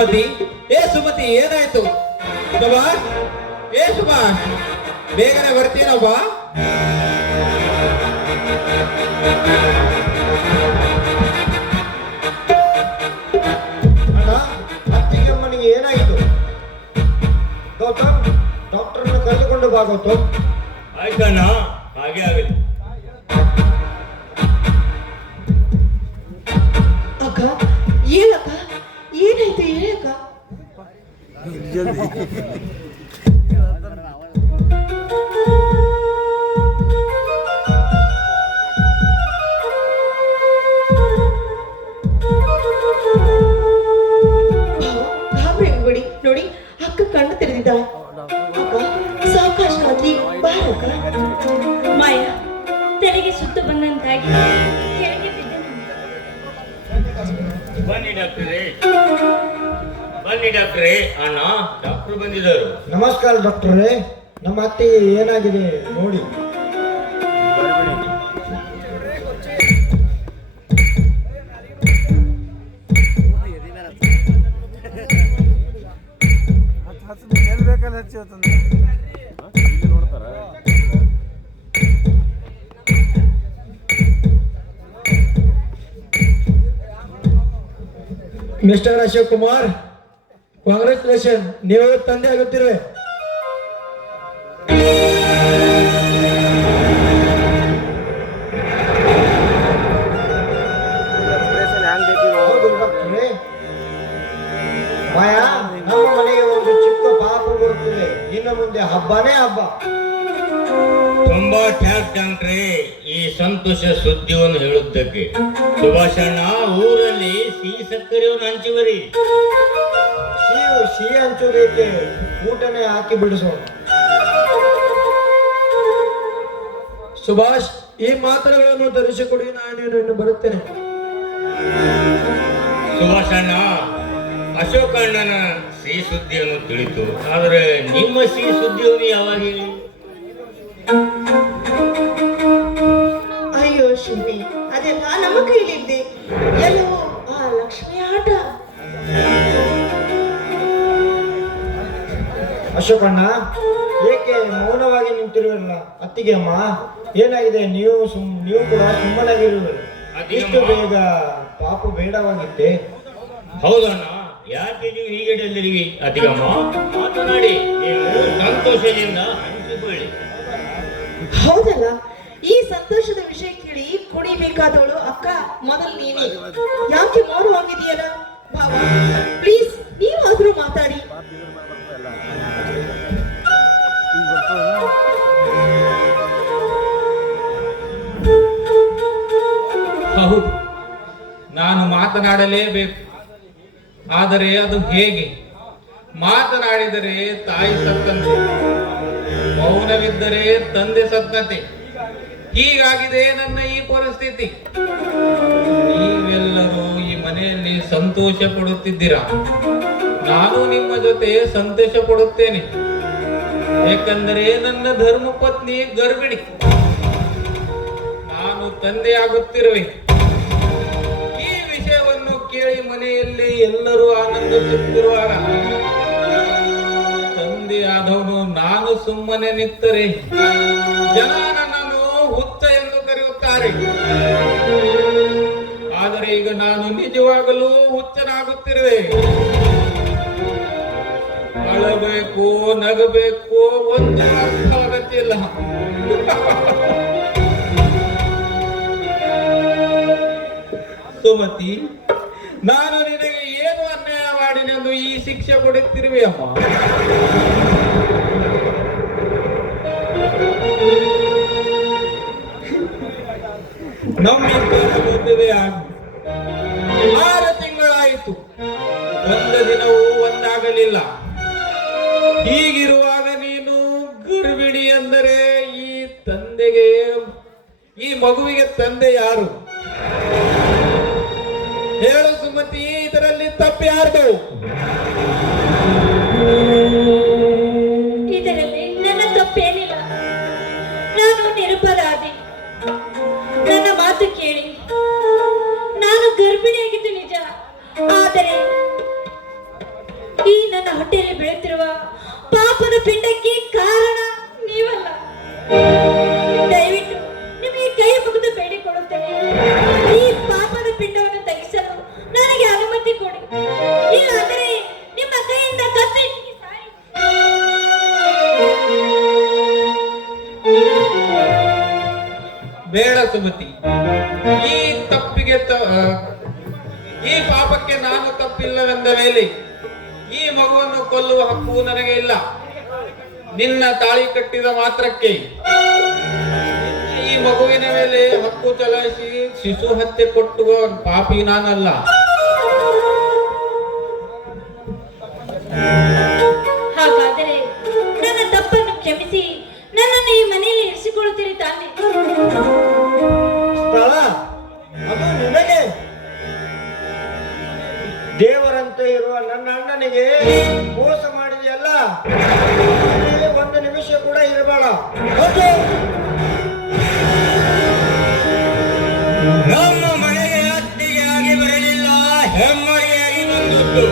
ಸುಮತಿ, ಸುಮತಿ, ಏನಾಯ್ತು? ಸುಭಾಷ್, ಸುಭಾಷ್, ಬೇಗನೆ ಬರ್ತೀನಪ್ಪ. ಅಣ್ಣ, ಅತ್ತಿಗೆಮ್ಮನಿಗೆ ಏನಾಯಿತು? ಗೌತಮ್, ಡಾಕ್ಟರ್ನ ಕರೆದುಕೊಂಡು ಬಾ ಗೌತಮ್. ಆಯ್ತಣ್ಣ, ಹಾಗೆ ಆಗಲಿ. ಅಕ್ಕ, ಏನಕ್ಕ, ಏನಾಯ್ತು ಹೇಳಕ್ಕ? ಗಾಬರಿ ಆಗ್ಬೇಡಿ. ನೋಡಿ, ಅಕ್ಕ ಕಣ್ಣು ತೆರೆದಿದ್ದಾಳೆ. ಅಕ್ಕ, ಸಾವಕಾಶವಾಗಿ ಬಾರಕ್ಕ. ಮಾಯ, ತಲೆಗೆ ಸುತ್ತು ಬಂದಂತಾಗಿ ಕೆಳಗೆ ಬಿದ್ದೆನು. ಬನ್ನಿ ಡಾಕ್ಟ್ರೇ, ಬನ್ನಿ ಡಾಕ್ಟ್ರೇ. ಅಣ್ಣ, ಡಾಕ್ಟರ್ ಬಂದಿದ್ದಾರೆ. ನಮಸ್ಕಾರ ಡಾಕ್ಟರೇ. ನಮ್ಮ ಅತ್ತಿಗೆ ಏನಾಗಿದೆ ನೋಡಿ. ಮಿಸ್ಟರ್ ಅಶೋಕ್ ಕುಮಾರ್, ಕಾಂಗ್ರೆಚುಲೇಷನ್, ನೀವು ತಂದೆ ಆಗುತ್ತಿರುವೆ. ಹೌದು ಡಾಕ್ಟ್ರೇ. ಮಾಯಾ, ನಮ್ಮ ಮನೆಗೆ ಒಂದು ಚಿಕ್ಕ ಪಾಪ ಬರುತ್ತದೆ. ಇನ್ನು ಮುಂದೆ ಹಬ್ಬನೇ ಹಬ್ಬ. ತುಂಬಾ ಥ್ಯಾಂಕ್ಸ್ ಡಾಕ್ಟ್ರೇ, ಈ ಸಂತೋಷ ಸುದ್ದಿಯನ್ನು ಹೇಳುವುದಕ್ಕೆ. ಸುಭಾಷಣ್ಣ, ಊರಲ್ಲಿ ಸಿಹಿ ಸಕ್ಕರೆಯನ್ನು ಹಂಚುವರಿ. ಸಿಹಿ ಹಂಚುವುದಕ್ಕೆ ಊಟನೇ ಹಾಕಿ ಬಿಡಿಸೋಣ. ಸುಭಾಷ್, ಈ ಮಾತ್ರೆಗಳನ್ನು ತರಿಸಿಕೊಡಿ, ನಾನೇನು ಇನ್ನು ಬರುತ್ತೇನೆ. ಸುಭಾಷಣ್ಣ, ಅಶೋಕಣ್ಣನ ಸಿಹಿ ಸುದ್ದಿಯನ್ನು ತಿಳಿತು, ಆದರೆ ನಿಮ್ಮ ಸಿಹಿ ಸುದ್ದಿಯನ್ನು ಯಾವಾಗ ಹೇಳಿ? ಅಯ್ಯೋ ಶಿಲ್ಪಿ, ಅದೆಲ್ಲ ನಮ್ಮ ಕೈಲಿದ್ದೆ, ಎಲ್ಲವೂ ಆ ಲಕ್ಷ್ಮಿ ಆಟ. ಅಶೋಕಣ್ಣ, ಏಕೆ ಮೌನವಾಗಿ ನಿಂತಿರುವಲ್ಲ? ಅತ್ತಿಗೆ ಅಮ್ಮ, ಏನಾಗಿದೆ? ನೀವು ಕೂಡ ಸುಮ್ಮನಾಗಿರುವಲ್ಲ. ಇಷ್ಟು ಬೇಗ ಪಾಪ ಬೇಡವಾಗಿತ್ತೆ. ಹೌದಣ್ಣ, ಯಾಕೆ ನೀವು ಹೀಗೆ ಎಲ್ಲರಿಗೆ? ಅತಿಗಮ್ಮ, ಮಾತನಾಡಿ, ನೀವು ಸಂತೋಷದಿಂದ ಹಂಚಿಕೊಳ್ಳಿ. ಹೌದಲ್ಲ, ಈ ಸಂತೋಷದ ವಿಷಯ ಕೇಳಿ ಕುಡಿಬೇಕಾದವಳು ಅಕ್ಕ ಮೊದಲು ನೀನೆ. ಯಾಕೆ ಮೌನವಾಗಿದೆಯಲ್ಲ? ಭಾವ, ಪ್ಲೀಸ್ ನೀವಾದ್ರೂ ಮಾತಾಡಿ. ಹೌದು, ನಾನು ಮಾತನಾಡಲೇಬೇಕು. ಆದರೆ ಅದು ಹೇಗೆ? ಮಾತನಾಡಿದರೆ ತಾಯಿ ಸತ್ತಂತೆ, ಮೌನವಿದ್ದರೆ ತಂದೆ ಸತ್ತಂತೆ. ಹೀಗಾಗಿದೆ ನನ್ನ ಈ ಪರಿಸ್ಥಿತಿ. ನೀವೆಲ್ಲರೂ ಈ ಮನೆಯಲ್ಲಿ ಸಂತೋಷ ಪಡುತ್ತಿದ್ದೀರಾ, ನಾನು ನಿಮ್ಮ ಜೊತೆ ಸಂತೋಷ ಪಡುತ್ತೇನೆ. ಏಕೆಂದರೆ ನನ್ನ ಧರ್ಮ ಪತ್ನಿ ಗರ್ಭಿಣಿ, ನಾನು ತಂದೆಯಾಗುತ್ತಿರುವೆ. ಈ ವಿಷಯವನ್ನು ಕೇಳಿ ಮನೆಯಲ್ಲಿ ಎಲ್ಲರೂ ಆನಂದಿಸುತ್ತಿರುವಾಗ ತಂದೆಯಾದವನು ನಾನು ಸುಮ್ಮನೆ ನಿಂತರೆ ಜನ ನನ್ನನ್ನು ಹುಚ್ಚ ಎಂದು ಕರೆಯುತ್ತಾರೆ. ಆದರೆ ಈಗ ನಾನು ನಿಜವಾಗಲೂ ಹುಚ್ಚನಾಗುತ್ತಿರುವೆ. ಅಳಬೇಕು, ನಗಬೇಕು, ಒಂದು ಅರ್ಥವಾಗುತ್ತಿಲ್ಲ. ಸುಮತಿ, ನಾನು ನಿನಗೆ ಏನು ಅನ್ಯಾಯ ಮಾಡಿನೆಂದು ಈ ಶಿಕ್ಷೆ ಕೊಡುತ್ತಿರುವೆ ಅಮ್ಮ? ನಮ್ಮಿಬ್ಬರ ಮದುವೆ ಆಗಿ 6 ತಿಂಗಳಾಯಿತು, ಒಂದು ದಿನವೂ ಒಂದಾಗಲಿಲ್ಲ. ಹೀಗಿರುವಾಗ ನೀನು ಗರ್ಭಿಣಿ ಎಂದರೆ ಈ ಮಗುವಿಗೆ ತಂದೆ ಯಾರು? ಹೇಳು ಸುಮತಿ, ಇದರಲ್ಲಿ ತಪ್ಪು ಯಾರ್ದು? ಇದರಲ್ಲಿ ನನ್ನ ತಪ್ಪೇನಿಲ್ಲ. ನಾನು ನಿರಪರಾಧಿ. ನನ್ನ ಮಾತು ಕೇಳಿ. ನಾನು ಗರ್ಭಿಣಿಯಾಗಿದ್ದು ನಿಜ, ಆದರೆ ಈ ನನ್ನ ಹೊಟ್ಟೆಯಲ್ಲಿ ಬೆಳೆಯುತ್ತಿರುವ ಪಾಪದ ಪಿಂಡಕ್ಕೆ ಕಾರಣ ನೀವಲ್ಲ. ದಯವಿಟ್ಟು ನಿಮಗೆ ಕೈ ಮುಗಿದು ಬೇಡಿಕೊಳ್ಳುತ್ತೇನೆ, ಈ ಪಾಪದ ಪಿಂಡವನ್ನು ತೆಗೆಸಲು ನನಗೆ ಅನುಮತಿ ಕೊಡಿ. ಇಲ್ಲಾಂದರೆ ನಿಮ್ಮ ಕೈಯಿಂದ ಕತ್ತು ಹಿಡಿದು ಸಾಯಿ. ಬೇಡ ಸುಮತಿ, ಈ ತಪ್ಪಿಗೆ ಈ ಪಾಪಕ್ಕೆ ನಾನು ತಪ್ಪಿಲ್ಲವೆಂದ ಮೇಲೆ ಈ ಮಗುವನ್ನು ಕೊಲ್ಲುವ ಹಕ್ಕು ನನಗೆ ಇಲ್ಲ. ನಿನ್ನ ತಾಳಿ ಕಟ್ಟಿದ ಮಾತ್ರಕ್ಕೆ ಈ ಮಗುವಿನ ಮೇಲೆ ಹಕ್ಕು ಚಲಾಯಿಸಿ ಶಿಶು ಹತ್ಯೆ ಕೊಟ್ಟುವ ಪಾಪಿ ನಾನಲ್ಲ. ಹಾಗಾದರೆ ನನ್ನ ತಪ್ಪನ್ನು ಕ್ಷಮಿಸಿ ನನ್ನನ್ನು ಈ ಮನೆಯಲ್ಲಿ ಇರಿಸಿಕೊಳ್ಳುತ್ತೀರಿ ತಾನೆ? ಸ್ಥಳ ಅದು ನಿನಗೆ. ದೇವರಂತೆ ಇರುವ ನನ್ನ ಅಣ್ಣನಿಗೆ ಮೋಸ ಮಾಡಿದೆಯಲ್ಲ, ಒಂದು ನಿಮಿಷ ಕೂಡ ಇರಬೇಡ. ನಮ್ಮ ಮನೆಗೆ ಅತ್ತಿಗೆ ಆಗಿ ಬರಲಿಲ್ಲ, ಹೆಮ್ಮರಿಯಾಗಿ ಬಂದದ್ದು.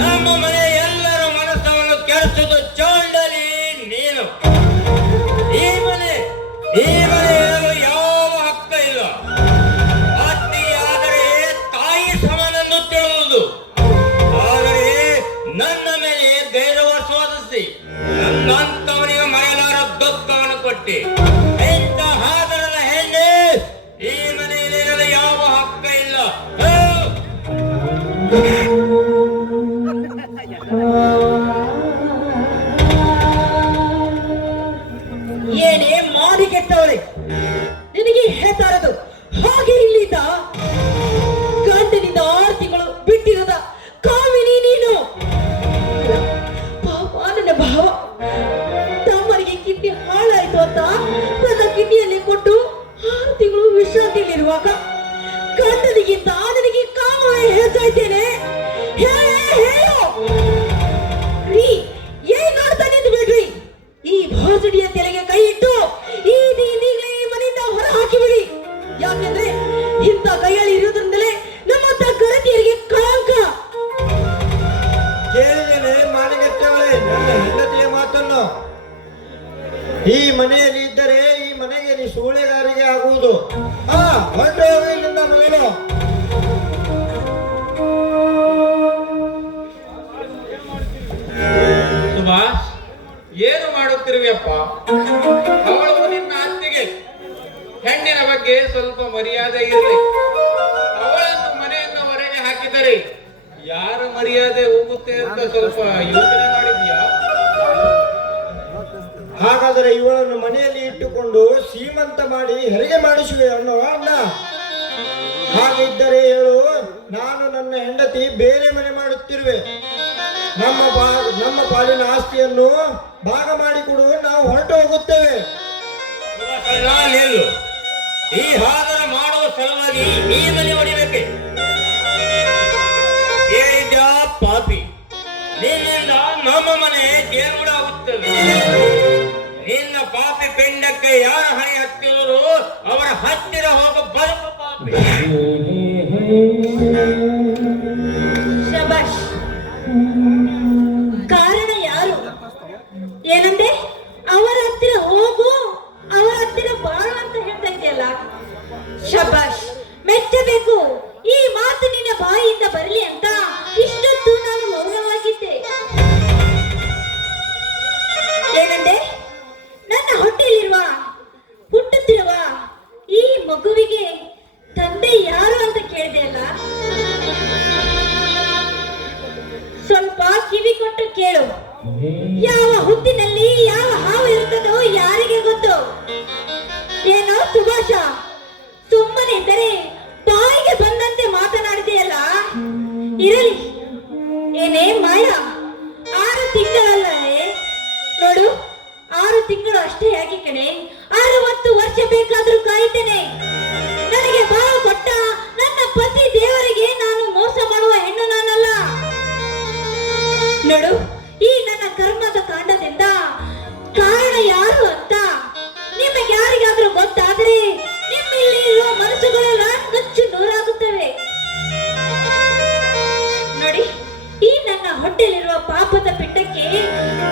ನಮ್ಮ ಮನೆ ಎಲ್ಲರ ಮನಸ್ಸನ್ನು ಕೆಡಿಸುವುದು ಚೋಂಡಲಿ ನೀನು. ಈ ಮನೆಯಲ್ಲಿ ಯಾವ ಹಕ್ಕ ಇಲ್ಲ. ಅತ್ತಿಗೆ ಆದರೆ ತಾಯಿ ಸಮಾನನ್ನು ತಿಳಿಯುವುದು. ಆದರೆ ನನ್ನ ಮೇಲೆ ಗೈರವ ಸೋದಿಸಿ ನನ್ನಂತವನಿಗೆ ಮರೆಯಲಾರ ದುಃಖವನ್ನು ಕೊಟ್ಟಿ. ಇಂಥ ಹಾದರದ ಹೆಣ್ಣೆ ಈ ಮನೆಯಲ್ಲಿ ಇರಲು ಯಾವ ಹಕ್ಕ ಇಲ್ಲ. ಏನೇ ಮಾಡಿ ಕೆಟ್ಟವಳೆ, ನಿನಗೆ ಹೇಳ್ತಾರದು ಹಾಗೆ ಇಲ್ಲಿದ್ದ ಗಂಡನಿಂದ 6 ತಿಂಗಳು ಬಿಟ್ಟಿರದ ಕಾಮಿನಿ ನೀನು. ಪಾಪ ನನ್ನ ಭಾವ ತಮ್ಮನಿಗೆ ಕಿಡ್ನಿ ಹಾಳಾಯ್ತು ಅಂತ ಹಾಗಿರುವಾಗ ಗಂಡನಿಗಿಂತ ನನಗೆ ಕಾಮವೇ ಹೆಚ್ಚಾಯ್ತೇನೆ. ರೀ, ಏನ್ ನೋಡ್ತಾ ನಿಂತು ಬಿಡ್ರಿ. ಈ ಭಾಸಡಿಯ ತೆಲೆಗೆ ಕೈ ಇಟ್ಟು ಈಗಲೇ ಈ ಮನೆಯಿಂದ ಹೊರ ಹಾಕಿಬಿಡಿ. ಯಾಕೆಂದ್ರೆ ಇಂಥ ಕೈಯಲ್ಲಿ ಇರೋದ್ರಿಂದಲೇ ನಮ್ಮಂತ ಗರತಿಯರಿಗೆ ಕಳಂಕ. ಕೇಳಿದ್ದೇನೆ ಮಾಲಿಗತ್ತವಳೆ ನನ್ನ ಹೆಂಡತಿಯ ಮಾತನ್ನು. ಈ ಮನೆಯಲ್ಲಿ ಇದ್ದರೆ ಈ ಮನೆಗೆ ನೀ ಸೂಳೆಗಾರಿಗೆ ಆಗುವುದು. ಹೊರಟು ಹೋಗು ಇಲ್ಲಿಂದ ಮೊದಲು. ಸುಭಾಷ್, ಏನು ಮಾಡುತ್ತಿರುವಿಯಪ್ಪ? ಅವಳು ನಿನ್ನ ಅತ್ತಿಗೆ. ಹೆಣ್ಣಿನ ಬಗ್ಗೆ ಸ್ವಲ್ಪ ಮರ್ಯಾದೆ ಇರಲಿ. ಅವಳನ್ನು ಮನೆಯಿಂದ ಹೊರಗೆ ಹಾಕಿದರೆ ಯಾರ ಮರ್ಯಾದೆ ಹೋಗುತ್ತೆ ಅಂತ ಸ್ವಲ್ಪ ಯೋಚನೆ ಮಾಡಿದ್ಯಾ? ಹಾಗಾದರೆ ಇವಳನ್ನು ಮನೆಯಲ್ಲಿ ಇಟ್ಟುಕೊಂಡು ಶ್ರೀಮಂತ ಮಾಡಿ ಹೆರಿಗೆ ಮಾಡಿಸುವೆ ಅನ್ನೋ ಅಣ್ಣ. ಹಾಗಿದ್ದರೆ ಹೇಳು, ನಾನು ನನ್ನ ಹೆಂಡತಿ ಬೇರೆ ಮನೆ ಮಾಡುತ್ತಿರುವೆ. ನಮ್ಮ ಪಾಲಿನ ಆಸ್ತಿಯನ್ನು ಭಾಗ ಮಾಡಿಕೊಡು, ನಾವು ಹೊರಟು ಹೋಗುತ್ತೇವೆ. ನಿಲ್ಲು. ಈ ಹಾದರ ಮಾಡುವ ಸಲುವಾಗಿ ಈ ಮನೆ ಹೊಡಿಬೇಕೆ? ಹೇಳಿದ್ಯಾ ಪಾಪಿ, ನಿನ್ನಿಂದ ನಮ್ಮ ಮನೆ ಜೇನುಗೂಡಾಗುತ್ತದೆ. ನಿನ್ನ ಪಾಪಿ ಪಿಂಡಕ್ಕೆ ಯಾರ ಹಣೆ ಹತ್ತಿರೋ ಅವರ ಹತ್ತಿರ ಹೋಗ ಬರುವ ಪಾಪಿ. ಶಬಾಷ್. ಕಾರಣ ಯಾರು? ಏನಂದೆ? ಅವರ ಹತ್ತಿರ ಹೋಗು, ಅವರ ಹತ್ತಿರ ಬಾಳು ಅಂತ ಹೇಳ್ತಾ ಇದೆಯಲ್ಲ. ಶಬಾಷ್, ಮೆಚ್ಚಬೇಕು. ಈ ಮಾತು ನಿನ್ನ ಬಾಯಿಯಿಂದ ಬರಲಿ ಅಂತ ಇಷ್ಟೊತ್ತು ನಾನು ಮೌನವಾಗಿದ್ದೆ. ಏನಂದೆ? ನನ್ನ ಹೊಟ್ಟೆಯಲ್ಲಿರುವ ಹುಟ್ಟುತ್ತಿರುವ ಈ ಮಗುವಿಗೆ ತಂದೆ ಯಾರು ಅಂತ ಕೇಳಿದೆ ಅಲ್ಲ. ಸ್ವಲ್ಪ ಕಿವಿ ಕೊಟ್ಟು ಕೇಳು. ಯಾವ ಹುತ್ತಿನಲ್ಲಿ ಯಾವ ಹಾವು ಇರುತ್ತದೋ ಯಾರಿಗೆ ಗೊತ್ತು? ಏನೋ ಸುಭಾಷ, ಸುಮ್ಮನೆ ಇದ್ದರೆ ಬಾಯಿಗೆ ಬಂದಂತೆ ಮಾತನಾಡಿದೆಯಲ್ಲ. ಇರಲಿ. ಏನೇ ಮಾಯಾ, 6 ತಿಂಗಳಲ್ಲೇ ನೋಡು, 6 ತಿಂಗಳು ಅಷ್ಟೇ ಯಾಕೆ ಕಣೆ, 60 ವರ್ಷ ಬೇಕಾದ್ರೂ ಕಾಯ್ತೇನೆ. ನನಗೆ ಬಾಳ ಕೊಟ್ಟ ನನ್ನ ಪತಿ ದೇವರಿಗೆ ನಾನು ಮೋಸ ಮಾಡುವ ಹೆಣ್ಣು ನಾನಲ್ಲ. ನೋಡು, ಈ ನನ್ನ ಕರ್ಮದ ಕಾಂಡದಿಂದ ಕಾರಣ ಯಾರು ಅಂತ ನಿಮಗೆ ಯಾರಿಗಾದ್ರೂ ಗೊತ್ತಾದ್ರೆ ನಿಮ್ಮಲ್ಲಿ ಇರುವ ಮನಸ್ಸುಗಳೆಲ್ಲ ನುಚ್ಚು ನೂರಾಗುತ್ತವೆ. ನೋಡಿ, ಈ ನನ್ನ ಹೊಟ್ಟೆಲಿರುವ ಪಾಪದ ಪಿಂಡಕ್ಕೆ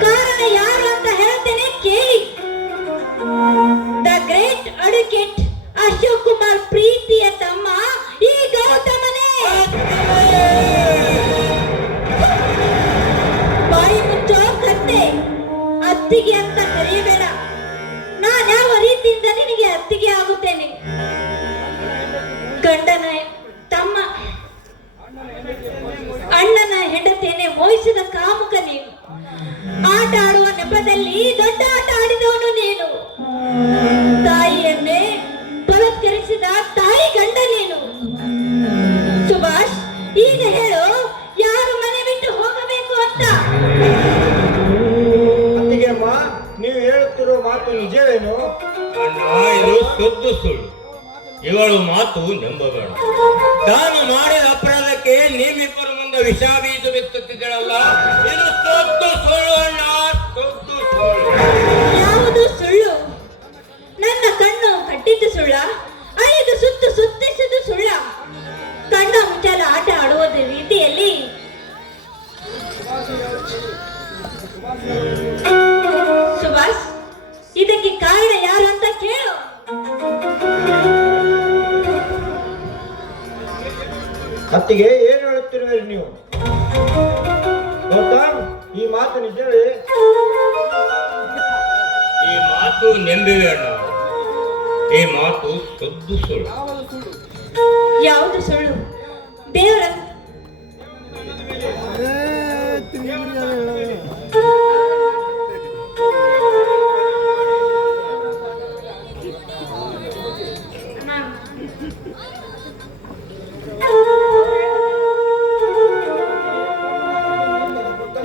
ಕಾರಣ ಯಾರು ಅಂತ ಹೇಳ್ತೇನೆ, ಕೇಳಿ. The great advocate Ashok Kumar ಪ್ರೀತಿಯ ತಮ್ಮ ಈ ಗೌತಮನೇ. ಬಾಯಿ ಮುಚ್ಚೋ ಕತ್ತೆ. ಅತ್ತಿಗೆ ಅಂತ ಕರೆಯಬೇಡ. ನಾನು ಯಾವ ರೀತಿಯಿಂದ ನಿನಗೆ ಅತ್ತಿಗೆ ಆಗುತ್ತೇನೆ? ಗಂಡನ ತಮ್ಮ, ಅಣ್ಣನ ಹೆಂಡತಿಯನ್ನೇ ಮೋಹಿಸಿದ ಕಾಮುಕ ನೀನು. ಆಟ ಆಡುವ ನೆಪದಲ್ಲಿ ದೊಡ್ಡ ಆಟ ಆಡಿದವನು ನೀನು. ತಾಯಿಯನ್ನೇ ಬಲತ್ಕರಿಸಿದ ತಾಯಿ ಗಂಡ ನೀನು. ಸುಭಾಷ್, ಈಗ ಹೇಳು, ಯಾರು ಮನೆ ಬಿಟ್ಟು ಹೋಗಬೇಕು ಅಂತ? ಅತ್ತಿಗೆ ಅಮ್ಮ, ನೀವು ಹೇಳುತ್ತಿರುವ ಮಾತು ನಿಜವೇನು? ಅಣ್ಣ, ಇದು ಸುದ್ದು ಸುಳ್ಳು. ಇವಳು ಮಾತು ನಂಬಬೇಡ. ತಾನು ಮಾಡಿದ ಅಪರಾಧಕ್ಕೆ ನಿಮ್ಮಿಬ್ಬರ ಮುಂದೆ ವಿಷ ಬೀಜ ಬಿತ್ತುತ್ತಿದ್ದಳಲ್ಲ, ಇದು ಸುದ್ದು ಸುಳ್ಳು ಅಣ್ಣ, ಸುದ್ದು ಸುಳ್ಳು. ಯಾವುದು ಸುಳ್ಳು? ನನ್ನ ಕಣ್ಣು ಕಟ್ಟಿದ್ದು ಸುಳ್ಳ? 5 ಸುತ್ತು ಸುತ್ತಿಸಿದ್ದು ಸುಳ್ಳ? ಕಣ್ಣ ಮುಚ್ಚಾಲ ಆಟ ಆಡುವುದ ರೀತಿಯಲ್ಲಿ ಸುಭಾಷ್, ಇದಕ್ಕೆ ಕಾರಣ ಯಾರು ಅಂತ ಕೇಳು. ಅತ್ತಿಗೆ, ಏನು ಹೇಳುತ್ತಿರುವಿರಿ ನೀವು? ಗೌತಮ್, ಈ ಮಾತು ನಿಜವೇ? ಈ ಮಾತು ನೆಂಬಿವೆ ಅಣ್ಣ, ಈ ಮಾತು ಸುದ್ದು ಸುಳ್ಳು. ಯಾವುದು ಸುಳ್ಳು? ದೇವರ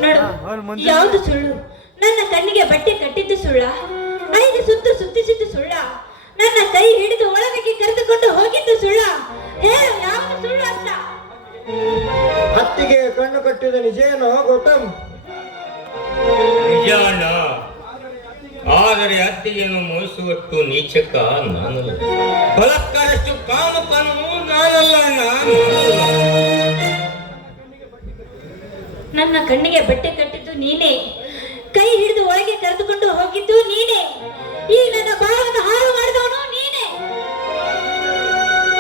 ನೋಡು, ಯಾವುದು ಸುಳ್ಳು? ನನ್ನ ಕಣ್ಣಿಗೆ ಬಟ್ಟೆ ಕಟ್ಟಿದ್ದು ಸುಳ್ಳ? 5 ಸುತ್ತು ಸುತ್ತಿಸಿದ್ದು ಸುಳ್ಳ? ನನ್ನ ಕೈ ಹಿಡಿದು ಒಳಗೆ ಕರೆದುಕೊಂಡು ಹೋಗಿದ್ದು ಸುಳ್ಳ? ಹೇಳು, ಯಾವುದು ಸುಳ್ಳು ಅಂತ? ಅತ್ತಿಗೆ ಕಣ್ಣು ಕಟ್ಟಿದ ನಿಜ ಏನೋ ಗೌತಮ್? ನಿಜ ಅಣ್ಣ, ಆದರೆ ಅತ್ತಿಗೆಯನ್ನು ಮೋಸುವಷ್ಟು ನೀಚಕ ನಾನಲ್ಲ, ಬಲಕ್ಕರಷ್ಟು ಕಾಮಕನು ನಾನಲ್ಲ ಅಣ್ಣ, ನಾನಲ್ಲ. ನನ್ನ ಕಣ್ಣಿಗೆ ಬಟ್ಟೆ ಕಟ್ಟಿದ್ದು ನೀನೇ, ಕೈ ಹಿಡಿದು ಒಳಗೆ ಕರೆದುಕೊಂಡು ಹೋಗಿದ್ದು ನೀನೇ, ಈ ನನ್ನ ಬಾಳನ್ನು ಹಾಳು ಮಾಡಿದವನು ನೀನೇ.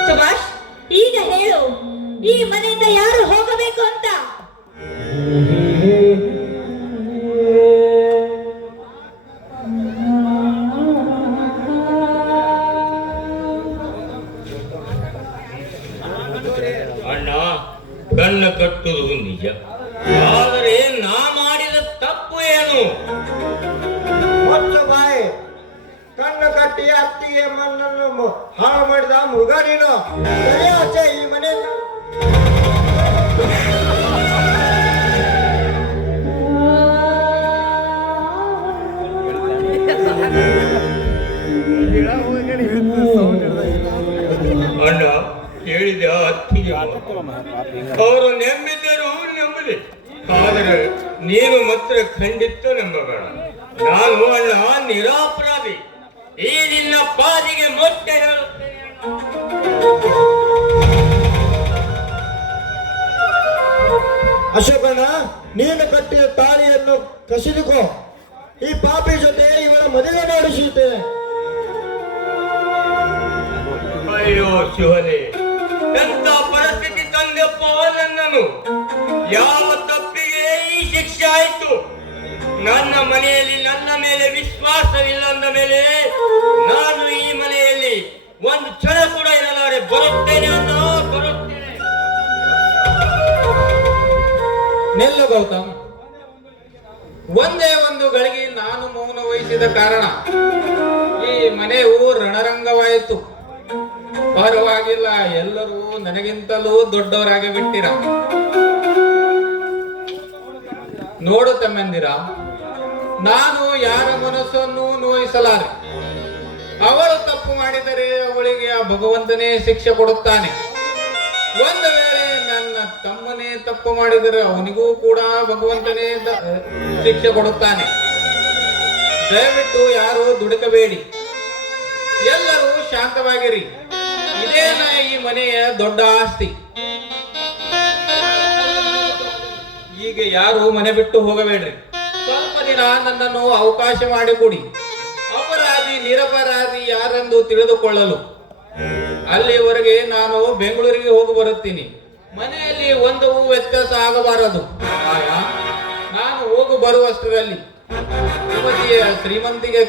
ಸುಭಾಷ್, ಈಗ ಹೇಳು, ಈ ಮನೆಯಿಂದ ಯಾರು ಹೋಗಬೇಕು ಅಂತ? ಅಣ್ಣ, ಕಣ್ಣು ಕಟ್ಟುವುದು ನಿಜ, ಆದರೆ ನಾ ಮಾಡಿದ ತಪ್ಪು ಏನು? ಮೊದಲು ಬಾಯಿ, ಕಣ್ಣು ಕಟ್ಟಿ ಅತ್ತಿಗೆ ಮಣ್ಣನ್ನು ಹಾಳು ಮಾಡಿದ ಮೃಗ ನೀನು. ಸರಿ ಆಚೆ ಈ ಮನೆಯಿಂದ. ಅಣ್ಣ, ಹೇಳಿದ ಅತ್ತಿಗೆ ಅವರು ನೆಮ್ಮಿದ್ದರು ನೆಮ್ಮದಿ, ಆದರೆ ನೀನು ಮಾತ್ರ ಖಂಡಿತ ನಂಬಬೇಡ. ನಾನು ಅಣ್ಣ ನಿರಪರಾಧಿ, ಈ ನಿನ್ನ ಪಾದಿಗೆ ಮೊಟ್ಟೆ ಹೇಳುತ್ತೇನೆ ಅಶೋಕಣ್ಣ, ನೀನು ಕಟ್ಟಿದ ತಾಳಿಯನ್ನು ಕಸಿದುಕೋ. ಈ ಪಾಪಿ ಜೊತೆ ಇವರ ಮದುವೆ ಮಾಡಿಸುತ್ತೇನೆ. ಅಯ್ಯೋ ಶಿವನೇ, ಎಂತ ಪರಿಸ್ಥಿತಿ ತಂದೆಪ್ಪ ನನ್ನನ್ನು. ಯಾವ ತಪ್ಪಿಗೆ ಈ ಶಿಕ್ಷೆ ಆಯ್ತು? ನನ್ನ ಮನೆಯಲ್ಲಿ ನನ್ನ ಮೇಲೆ ವಿಶ್ವಾಸವಿಲ್ಲ ಅಂದ ಮೇಲೆ ನಾನು ಈ ಮನೆಯಲ್ಲಿ ಒಂದು ಕ್ಷಣ ಕೂಡ ಇರಲಾರೆ. ಬರುತ್ತೇನೆ ಅಂತ ಬರುತ್ತೇನೆ. ನಿಲ್ಲು ಗೌತಮ್, ಒಂದೇ ಒಂದು ಗಳಿಗೆ ನಾನು ಮೌನ ವಹಿಸಿದ ಕಾರಣ ಈ ಮನೆಯು ರಣರಂಗವಾಯಿತು. ಪರವಾಗಿಲ್ಲ, ಎಲ್ಲರೂ ನನಗಿಂತಲೂ ದೊಡ್ಡವರಾಗಿ ಬಿಟ್ಟಿರ. ನೋಡು ತಮ್ಮಂದಿರ, ನಾನು ಯಾರ ಮನಸ್ಸನ್ನು ನೋಯಿಸಲಾರೆ. ಅವಳು ತಪ್ಪು ಮಾಡಿದರೆ ಅವಳಿಗೆ ಆ ಭಗವಂತನೇ ಶಿಕ್ಷೆ ಕೊಡುತ್ತಾನೆ. ಒಂದು ವೇಳೆ ನನ್ನ ತಮ್ಮನೇ ತಪ್ಪು ಮಾಡಿದರೆ ಅವನಿಗೂ ಕೂಡ ಭಗವಂತನೇ ಶಿಕ್ಷೆ ಕೊಡುತ್ತಾನೆ. ದಯವಿಟ್ಟು ಯಾರು ದುಡುಕಬೇಡಿ, ಎಲ್ಲರೂ ಶಾಂತವಾಗಿರಿ. ಇದೇನ ಈ ಮನೆಯ ದೊಡ್ಡ ಆಸ್ತಿ. ಈಗ ಯಾರು ಮನೆ ಬಿಟ್ಟು ಹೋಗಬೇಡ್ರಿ. ಸ್ವಲ್ಪ ದಿನ ನನ್ನನ್ನು ಅವಕಾಶ ಮಾಡಿಕೊಡಿ, ಅಪರಾಧಿ ನಿರಪರಾಧಿ ಯಾರೆಂದು ತಿಳಿದುಕೊಳ್ಳಲು. ಅಲ್ಲಿವರೆಗೆ ನಾನು ಬೆಂಗಳೂರಿಗೆ ಹೋಗಿ ಬರುತ್ತೀನಿ. ಮನೆಯಲ್ಲಿ ಒಂದು ವ್ಯತ್ಯಾಸ ಆಗಬಾರದು. ನಾನು ಹೋಗಿ ಬರುವಷ್ಟರಲ್ಲಿ ಯುವತಿಯ ಶ್ರೀಮಂತಿಗೆ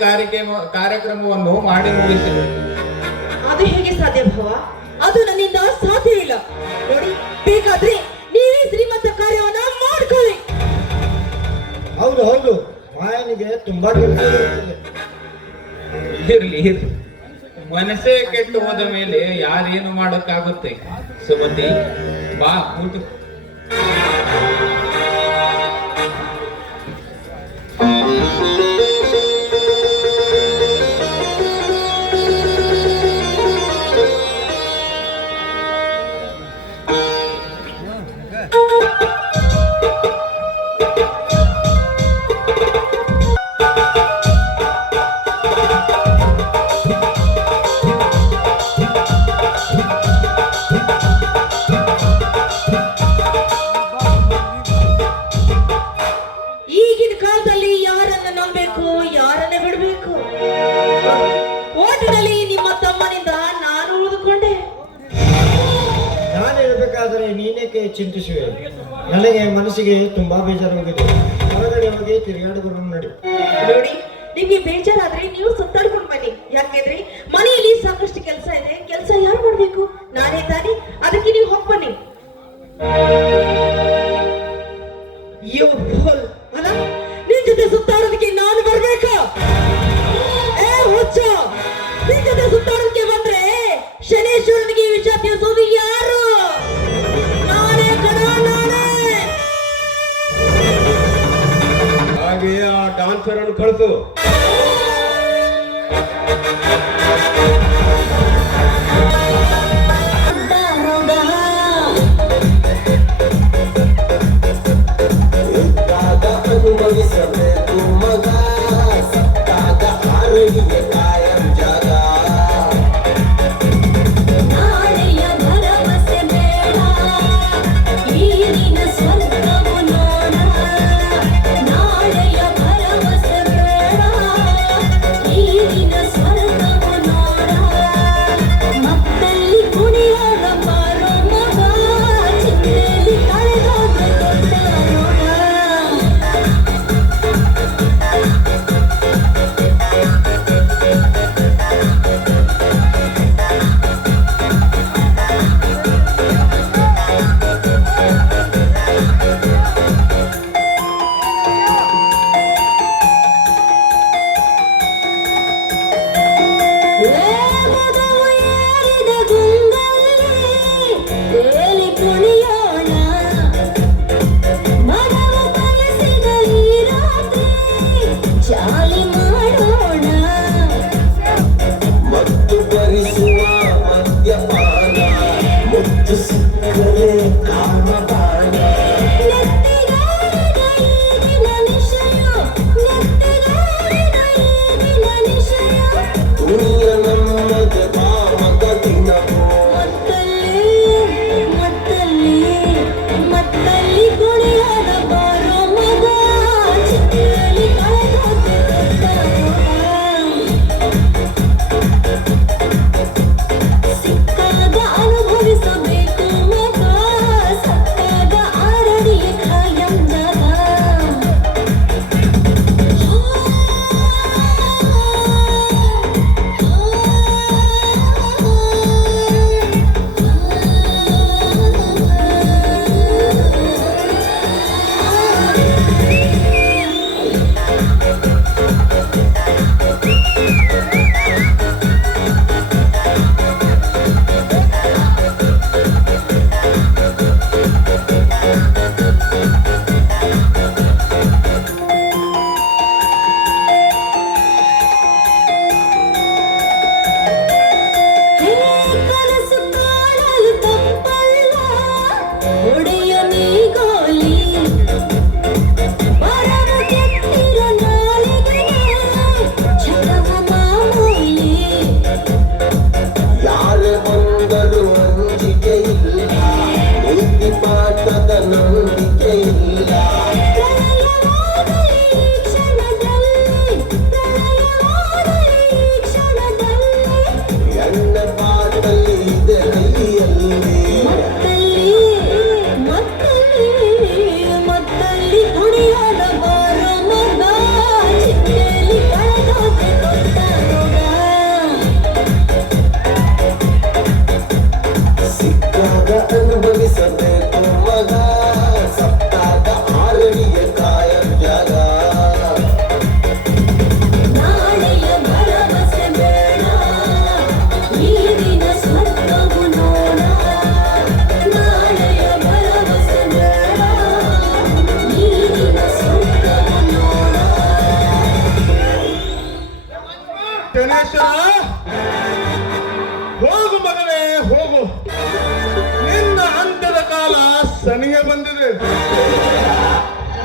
ಕಾರ್ಯಕ್ರಮವನ್ನು ಮಾಡಿ ಮುಗಿಸಿದೆ. ಅದು ಹೇಗೆ ಸಾಧ್ಯ ಭಾವ? ಅದು ನನ್ನಿಂದ ಸಾಧ್ಯ ಇಲ್ಲ. ನೋಡಿ, ಬೇಕಾದ್ರೆ ನೀವೇ ಶ್ರೀಮಂತ ಕಾರ್ಯವನ್ನ ಮಾಡ್ಕೊಳ್ಳಿ. ಹೌದು ಹೌದು, ಮಾಯನಿಗೆ ತುಂಬಾ ಕೆಲಸ ಇರುತ್ತದೆ. ಇರ್ಲಿ ಇರ್ಲಿ, ಮನಸ್ಸೇ ಕೆಟ್ಟು ಹೋದ ಮೇಲೆ ಯಾರೇನು ಮಾಡೋಕ್ಕಾಗುತ್ತೆ? ಸುಮತಿ, ಬಾ ಕೂತು. ಈಗಿನ ಕಾಲದಲ್ಲಿ ಯಾರನ್ನ ನಂಬಬೇಕು, ಯಾರನ್ನ ಬಿಡಬೇಕು? ಓಟಿನಲ್ಲಿ ನಿಮ್ಮ ತಮ್ಮನಿಂದ ನಾನು ಉಳಿದುಕೊಂಡೆ. ನಾನಿರಬೇಕಾದರೆ ನೀನೇಕೆ ಚಿಂತಿಸುವೆ? ನನಗೆ ಮನಸ್ಸಿಗೆ ತುಂಬಾ ಬೇಜಾರಾಗಿದೆ. ಹೊರಗಡೆ ಹೋಗಿ ತಿರುಗಾಡಿ ಬರೋಣ ನಡಿ. ನೋಡಿ, ನಿಮ್ಗೆ ಬೇಜಾರಾದ್ರೆ ನೀವು ಸುತ್ತಾಡ್ಕೊಂಡು ಬನ್ನಿ. ಯಾಕೆಂದ್ರೆ ಮನೆಯಲ್ಲಿ ಸಾಕಷ್ಟು ಕೆಲಸ ಇದೆ. ಕೆಲಸ ಯಾರು ಮಾಡ್ಬೇಕು? ನಾನೇ ತಾನೇ. ಅದಕ್ಕೆ ನೀವು ಹೋಗಿ ಬನ್ನಿ. ಅಲ್ಲ, ನಿನ್ ಜೊತೆ ಸುತ್ತಾಡೋದಕ್ಕೆ ನಾನು ಬರ್ಬೇಕಾ? ಏ ಹುಚ್ಚ, ನಿನ್ ಜೊತೆ ಸುತ್ತಾಡೋದಕ್ಕೆ ಬಂದ್ರೆ ಶನೇಶ್ವರನಿಗೆ ಈ ವಿಷಯ ತಿಳಿಸೋದು ಯಾರು? ನಾನೇ ಕಣ, ನಾನೇ. ಹಾಗೆಯೇ ಆ ಡಾನ್ಸರ್ ಅನ್ನು ಕಳಿಸು. ಕನಸು ಕಾಣಲು ತಪ್ಪಲ್ಲ ಒಡೆಯ ನೀಗೋಲಿ ಬರವ ಕೆತ್ತಿರ ನಾಲಿಗೆ ಚಟವ ಮಾಮೂಲಿ ಯಾರೇ ಬಂದರೂ ಅಂಜಿಕೆ ಇಲ್ಲ ನೀತಿ ಪಾಠದ ನಂಬಿಕೆ ಇಲ್ಲ ಪ್ರಳಯವಾಗಲಿ ಈ ಕ್ಷಣದಲ್ಲಿ ಪ್ರಳಯವಾಗಲಿ ಈ ಕ್ಷಣದಲ್ಲಿ ಎಣ್ಣ ಪಾಠದಲ್ಲಿ ಇದೆ ಕೈಯಲ್ಲಿ ಮತ್ತಲ್ಲಿ ಕುಣಿಯದ ಬಾರ ಮಗ ಚಿಟ್ಟೆಲಿ ಕಳೆದೋದೆ ಗೊತ್ತ ನೋಡ ಸಿಕ್ಕಾಗ ಅನುಭವಿಸಬೇಕು ಮಗ ಸತ್ತಾಗ ಆರಡಿಯ ಕಾಯಂ ಜಾಗ ನಾಳೆಯ ಭರವಸೆ ಬೇಡ ಈ ದಿನ ಸ್ವರ್ಗವು ನೋಡ ನಾಳೆಯ ಭರವಸೆ ಬೇಡ ಈ ದಿನ ಸ್ವರ್ಗವು ನೋಡ ಗಣೇಶ್ವರ, ಹೋಗು ಮಗನೇ ಹೋಗು. ನಿನ್ನ ಅಂತ್ಯದ ಕಾಲ ಸನಿಗೆ ಬಂದಿದೆ.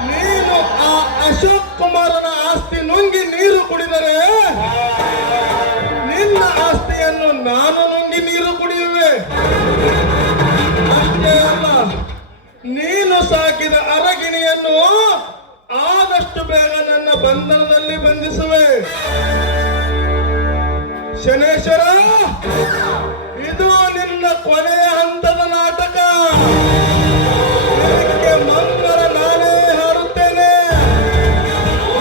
ನೀನು ಆ ಅಶೋಕ್ ಕುಮಾರನ ಆಸ್ತಿ ನುಂಗಿ ನೀರು ಕುಡಿದರೆ ನಿನ್ನ ಆಸ್ತಿಯನ್ನು ನಾನು ನುಂಗಿ ನೀರು ಕುಡಿಯುವೆ. ಅಷ್ಟೇ ಅಲ್ಲ, ನೀನು ಸಾಕಿದ ಅರಗಿಣಿಯನ್ನು ಆದಷ್ಟು ಬೇಗ ನನ್ನ ಬಂಧನದಲ್ಲಿ ಬಂಧಿಸುವೆ. ಶನೇಶ್ವರ, ಇದು ನಿನ್ನ ಕೊನೆಯ ಹಂತದ ನಾಟಕ. ಇದಕ್ಕೆ ಮಂಗಳ ನಾನೇ ಹಾಡುತ್ತೇನೆ.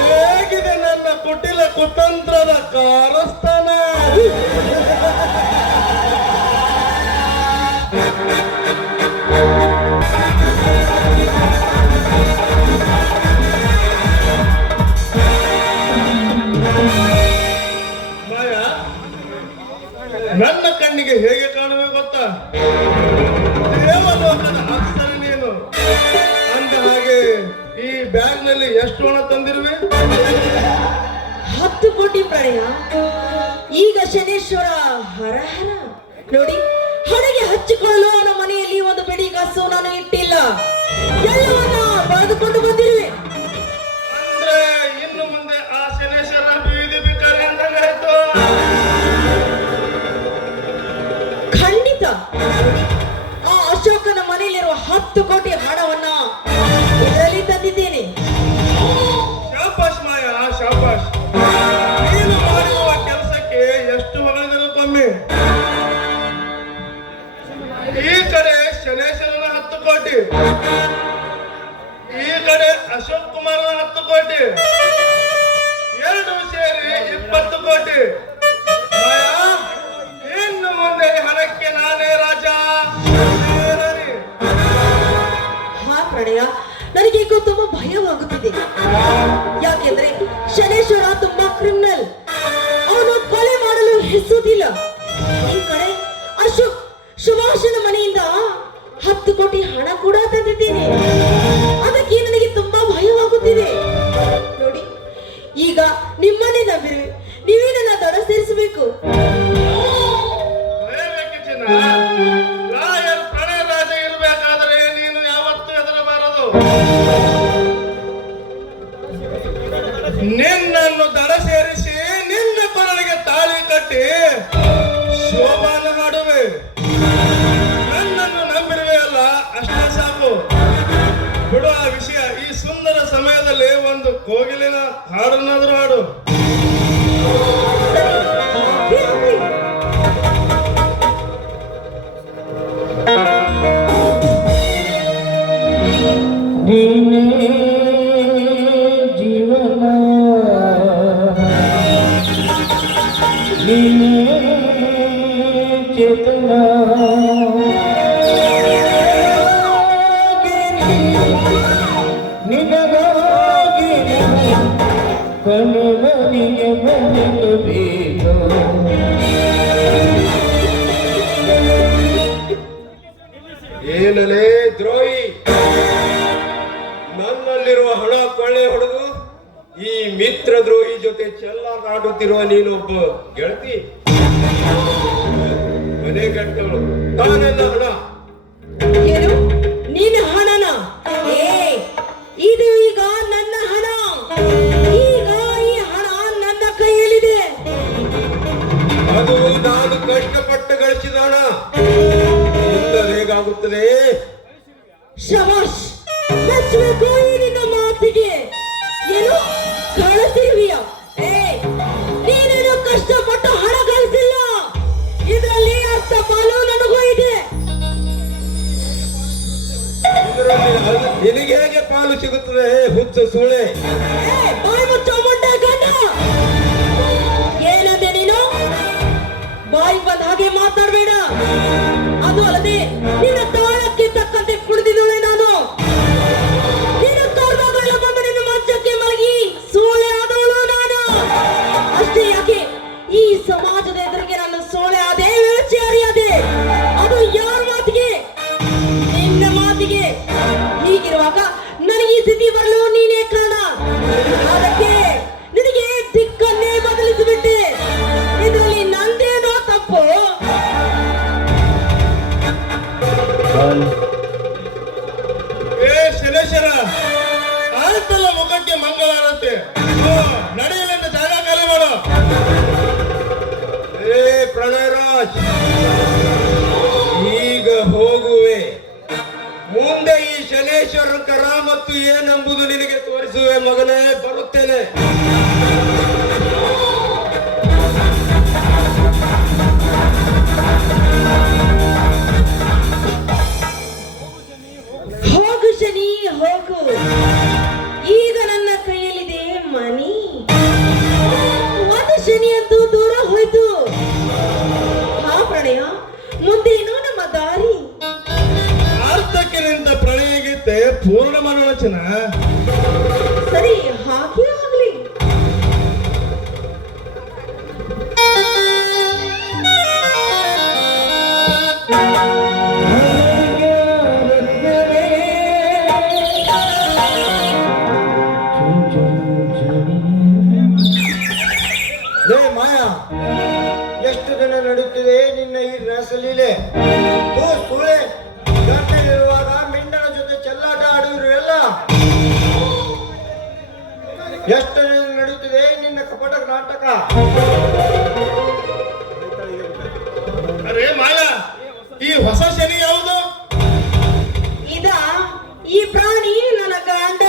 ಹೇಗಿದೆ ನನ್ನ ಕುಟಿಲ ಕುತಂತ್ರದ ಕಾರಸ್ಥಾನ? ಮಾಯಾ, ನನ್ನ ಕಣ್ಣಿಗೆ ಹೇಗೆ ಕಾಣುವೆ ಗೊತ್ತಾ? ದೇವಲೋಕದ ಅಪ್ಸರೆ ನೀನು. ಅಂದ ಹಾಗೆ ಈ ಬ್ಯಾಗ್ ನಲ್ಲಿ ಎಷ್ಟು ಹಣ ತಂದಿರುವೆ? 10 ಕೋಟಿ ಪ್ರಣಯ. ಈಗ ಶನೇಶ್ವರ ಹರ ಹರ ನೋಡಿ, ಹಣೆಗೆ ಹಚ್ಚಿಕೊಳ್ಳಲು ಅವನ ಮನೆಯಲ್ಲಿ ಒಂದು ಬಿಡಿ ಕಾಸು ನಾನು ಇಟ್ಟಿಲ್ಲ. ಎಲ್ಲವನ್ನ ಬರೆದುಕೊಂಡು ಬಂದಿರುವೆ. ಅಂದ್ರೆ ಇನ್ನು ಮುಂದೆ ಆ ಶನೇಶ್ವರ ಬೀದಿ ಭಿಕಾರಿ ಅಂತಾಗಾಯ್ತು. ಖಂಡಿತ ಆ ಅಶೋಕನ ಮನೆಯಲ್ಲಿರುವ 10 ಕೋಟಿ ಹಣವನ್ನ ಇದರಲ್ಲಿ ತಂದಿದ್ದೇನೆ. ಶಾಬಾಷ್ ಮಾಯಾ, ಶಾಬಾಷ್. ನೀನು ಮಾಡಿರುವ ಕೆಲಸಕ್ಕೆ ಎಷ್ಟು ಹೊಗಳಿದರೂ ಕಮ್ಮಿ. ಈ ಕಡೆ ಶನೇಶ್ವರನ 10 ಕೋಟಿ, ಈ ಕಡೆ ಅಶೋಕ್ ಕುಮಾರನ 10 ಕೋಟಿ, ಎರಡು ಸೇರಿ 20 ಕೋಟಿ. ಮಾಯಾ, ಇನ್ನು ಮುಂದೆ ಹಣಕ್ಕೆ ನಾನೇ ರಾಜ, ನಾನೇ ರಾಣಿ. ಹಾ ಪ್ರಣಯ, ನನಗೀಗ ತುಂಬಾ ಭಯವಾಗುತ್ತಿದೆ. ಯಾಕೆಂದ್ರೆ ಶನೇಶ್ವರ ತುಂಬಾ ಕ್ರಿಮಿನಲ್. ಅವನು ಕೊಲೆ ಮಾಡಲು ಹೆಸುವುದಿಲ್ಲ. ಈ ಕಡೆ ಅಶೋಕ್ ಸುಭಾಷನ ಮನೆಯಿಂದ 10 ಕೋಟಿ ಹಣ ಕೂಡ ತಂದಿದ್ದೇನೆ. ಅದಕ್ಕೆ ನನಗೆ ತುಂಬಾ ಭಯವಾಗುತ್ತಿದೆ. ನೋಡಿ, ಈಗ ನಿಮ್ಮನ್ನೇ ನಂಬಿರುವೆ. ನೀವೇ ನನ್ನ ದಡ ಸೇರಿಸಬೇಕು. ಭಯಬೇಕೆ ಚಿನ್ನ? ಲಾಯರ್ ಪ್ರಣಯ ರಾಜ ಇರಬೇಕಾದರೆ ನೀನು ಯಾವತ್ತೂ ಹೆದರಬಾರದು. ನಿನ್ನನ್ನು ದಡ ಸೇರಿಸಿ ನಿನ್ನ ಕೊರಳಿಗೆ ತಾಳಿ ಕಟ್ಟಿ ಶೋಭಾನ ಮಾಡುವೆ. ನನ್ನನ್ನು ನಂಬಿರುವೆ ಅಲ್ಲ, ಅಷ್ಟೇ ಸಾಕು. ಬಿಡು ಆ ವಿಷಯ. ಈ ಸುಂದರ ಸಮಯದಲ್ಲಿ ಒಂದು ಕೋಗಿಲಿನ ಹಾಡನ್ನಾದರೂ ಹಾಡು. ಜೀವನ ಚೇತನ ನಿನಗ ಕಣವನಿಗೆ ಮನೆಯಬೇಕು. ಏನಲೇ ದ್ರೋಹಿ, ನನ್ನಲ್ಲಿರುವ ಹಣ ಕೊಳ್ಳೆ ಹೊಡೆದು ಈ ಮಿತ್ರ ದ್ರೋಹಿ ಜೊತೆ ಚೆಲ್ಲಾಡುತ್ತಿರುವ ನೀನೊಬ್ಬ ಗೆಳತಿ, ಮನೆ ಕಟ್ಟವಳು, ತಾನೆಲ್ಲ ಹಣ. ಏನು ನೀನು ಹಣನ? ಏ ಇದು ಈಗ ನನ್ನ ಹಣ. ಈಗ ಈ ಹಣ ನನ್ನ ಕೈಯಲ್ಲಿದೆ. ಅದು ನಾನು ಕಷ್ಟಪಟ್ಟು ಗಳಿಸಿದ ಹಣ. ಇಲ್ಲದೆ ಹೇಗಾಗುತ್ತದೆ? ಶಬಾಷ್, ಮೆಚ್ಚಬೇಕು ಈ ನಿನ್ನ ಮಾತಿಗೆ. ಏನು ಕಳಿಸಿರುವಿಯ? ನೀನೇನು ಕಷ್ಟಪಟ್ಟು ಹಣ ಗಳಿಸಿಲ್ಲ. ಇದರಲ್ಲಿ ಅರ್ಥ ಪಾಲು ನನಗೂ ಇದೆ. ನಿನಗೆ ಹೇಗೆ ಪಾಲು ಸಿಗುತ್ತದೆ ಹುಚ್ಚ ಸೂಳೆ? ಬಾಯಿ ಮುಚ್ಚೋ ಮೊಟ್ಟೆ ಗಂಡ. ಏನಂದೆ ನೀನು? ಬಾಯಿ ಬಂದ ಹಾಗೆ ಮಾತಾಡಬೇಡ. ಅದು ಅಲ್ಲದೆ ನಿನ್ನ ತಾಳಕ್ಕೆ ತಕ್ಕಂತೆ ಕುಡಿದಿದ್ದಾಳೆ ನಾನು. ನಿನ್ನ ಕರ್ಮಗಳ ಬಂದು ನಿನ್ನ ಮಂಚಕ್ಕೆ ಮಲಗಿ ಸೋಳೆ ಆದವಳು ನಾನು. ಅಷ್ಟೇ ಯಾಕೆ, ಈ ಸಮಾಜದ ಎದುರಿಗೆ ನಾನು ಸೋಳೆ ಆದೆ, ವ್ಯಭಿಚಾರಿಯಾದೆ. ಅದು ಯಾರ ಮಾತಿಗೆ? ನಿನ್ನ ಮಾತಿಗೆ. ಹೀಗಿರುವಾಗ ನನಗೆ ಈ ಸ್ಥಿತಿ ಬರಲು ನೀನೇ ಕಾರಣ. ಅದಕ್ಕೆ ನಿನಗೆ ದಿಕ್ಕನ್ನೇ ಬದಲಿಸಿಬಿಟ್ಟೆ. ಇದರಲ್ಲಿ ನಂದೇನೋ ತಪ್ಪು? ಶನೇಶ್ವರ, ಆಯ್ತಲ್ಲ ಮುಖಕ್ಕೆ ಮಂಗಳಾರತಿ. ನಡೆಯಲಿಂದ ಜಾಗ ಖಾಲಿ ಮಾಡು. ಪ್ರಣಯರಾಜ್, ಈಗ ಹೋಗುವೆ. ಮುಂದೆ ಈ ಶನೇಶ್ವರ ಕರಾಮತ್ತು ಏನೆಂಬುದು ನಿನಗೆ ತೋರಿಸುವೆ ಮಗನೇ. ಬರುತ್ತೇನೆ. ಹೋಗು ಶನಿ, ಹೋಗು. ಈಗ ನನ್ನ ಕೈಯಲ್ಲಿದೆ ಮನಿ. ಒಂದು ಶನಿ ಅಂತೂ ದೂರ ಹೋಯ್ತು. ಹಾ ಪ್ರಣಯ, ಮುಂದೇನು ನಮ್ಮ ದಾರಿ? ಅರ್ಥಕ್ಕೆ ನಿಂತ ಪ್ರಣಯ ಗೀತೆ ಪೂರ್ಣ ಮನೋರಚನ. ಸರಿ, ಹಾಗೆ ಆಗ್ಲಿ. ಲೇ ಮಾಯಾ, ಎಷ್ಟು ದಿನ ನಡೀತಿದೆ ನಿನ್ನ ಈ ರಸಲೀಲೆ? ಓ ಸೂಳೆ, ಗಂಡನಿರುವಾಗ ಮಿಂಡನ ಜೊತೆ ಚೆಲ್ಲಾಟ ಆಡುವರು ಎಲ್ಲ. ಎಷ್ಟು ದಿನ ನಡೀತಿದೆ ನಿನ್ನ ಕಪಟ ನಾಟಕ? ಅರೇ ಮಾಯಾ, ಈ ಹೊಸ ಶನಿ ಯಾವುದು? ಇದ ಈ ಪ್ರಾಣಿ ನನ್ನ ಗಂಡ.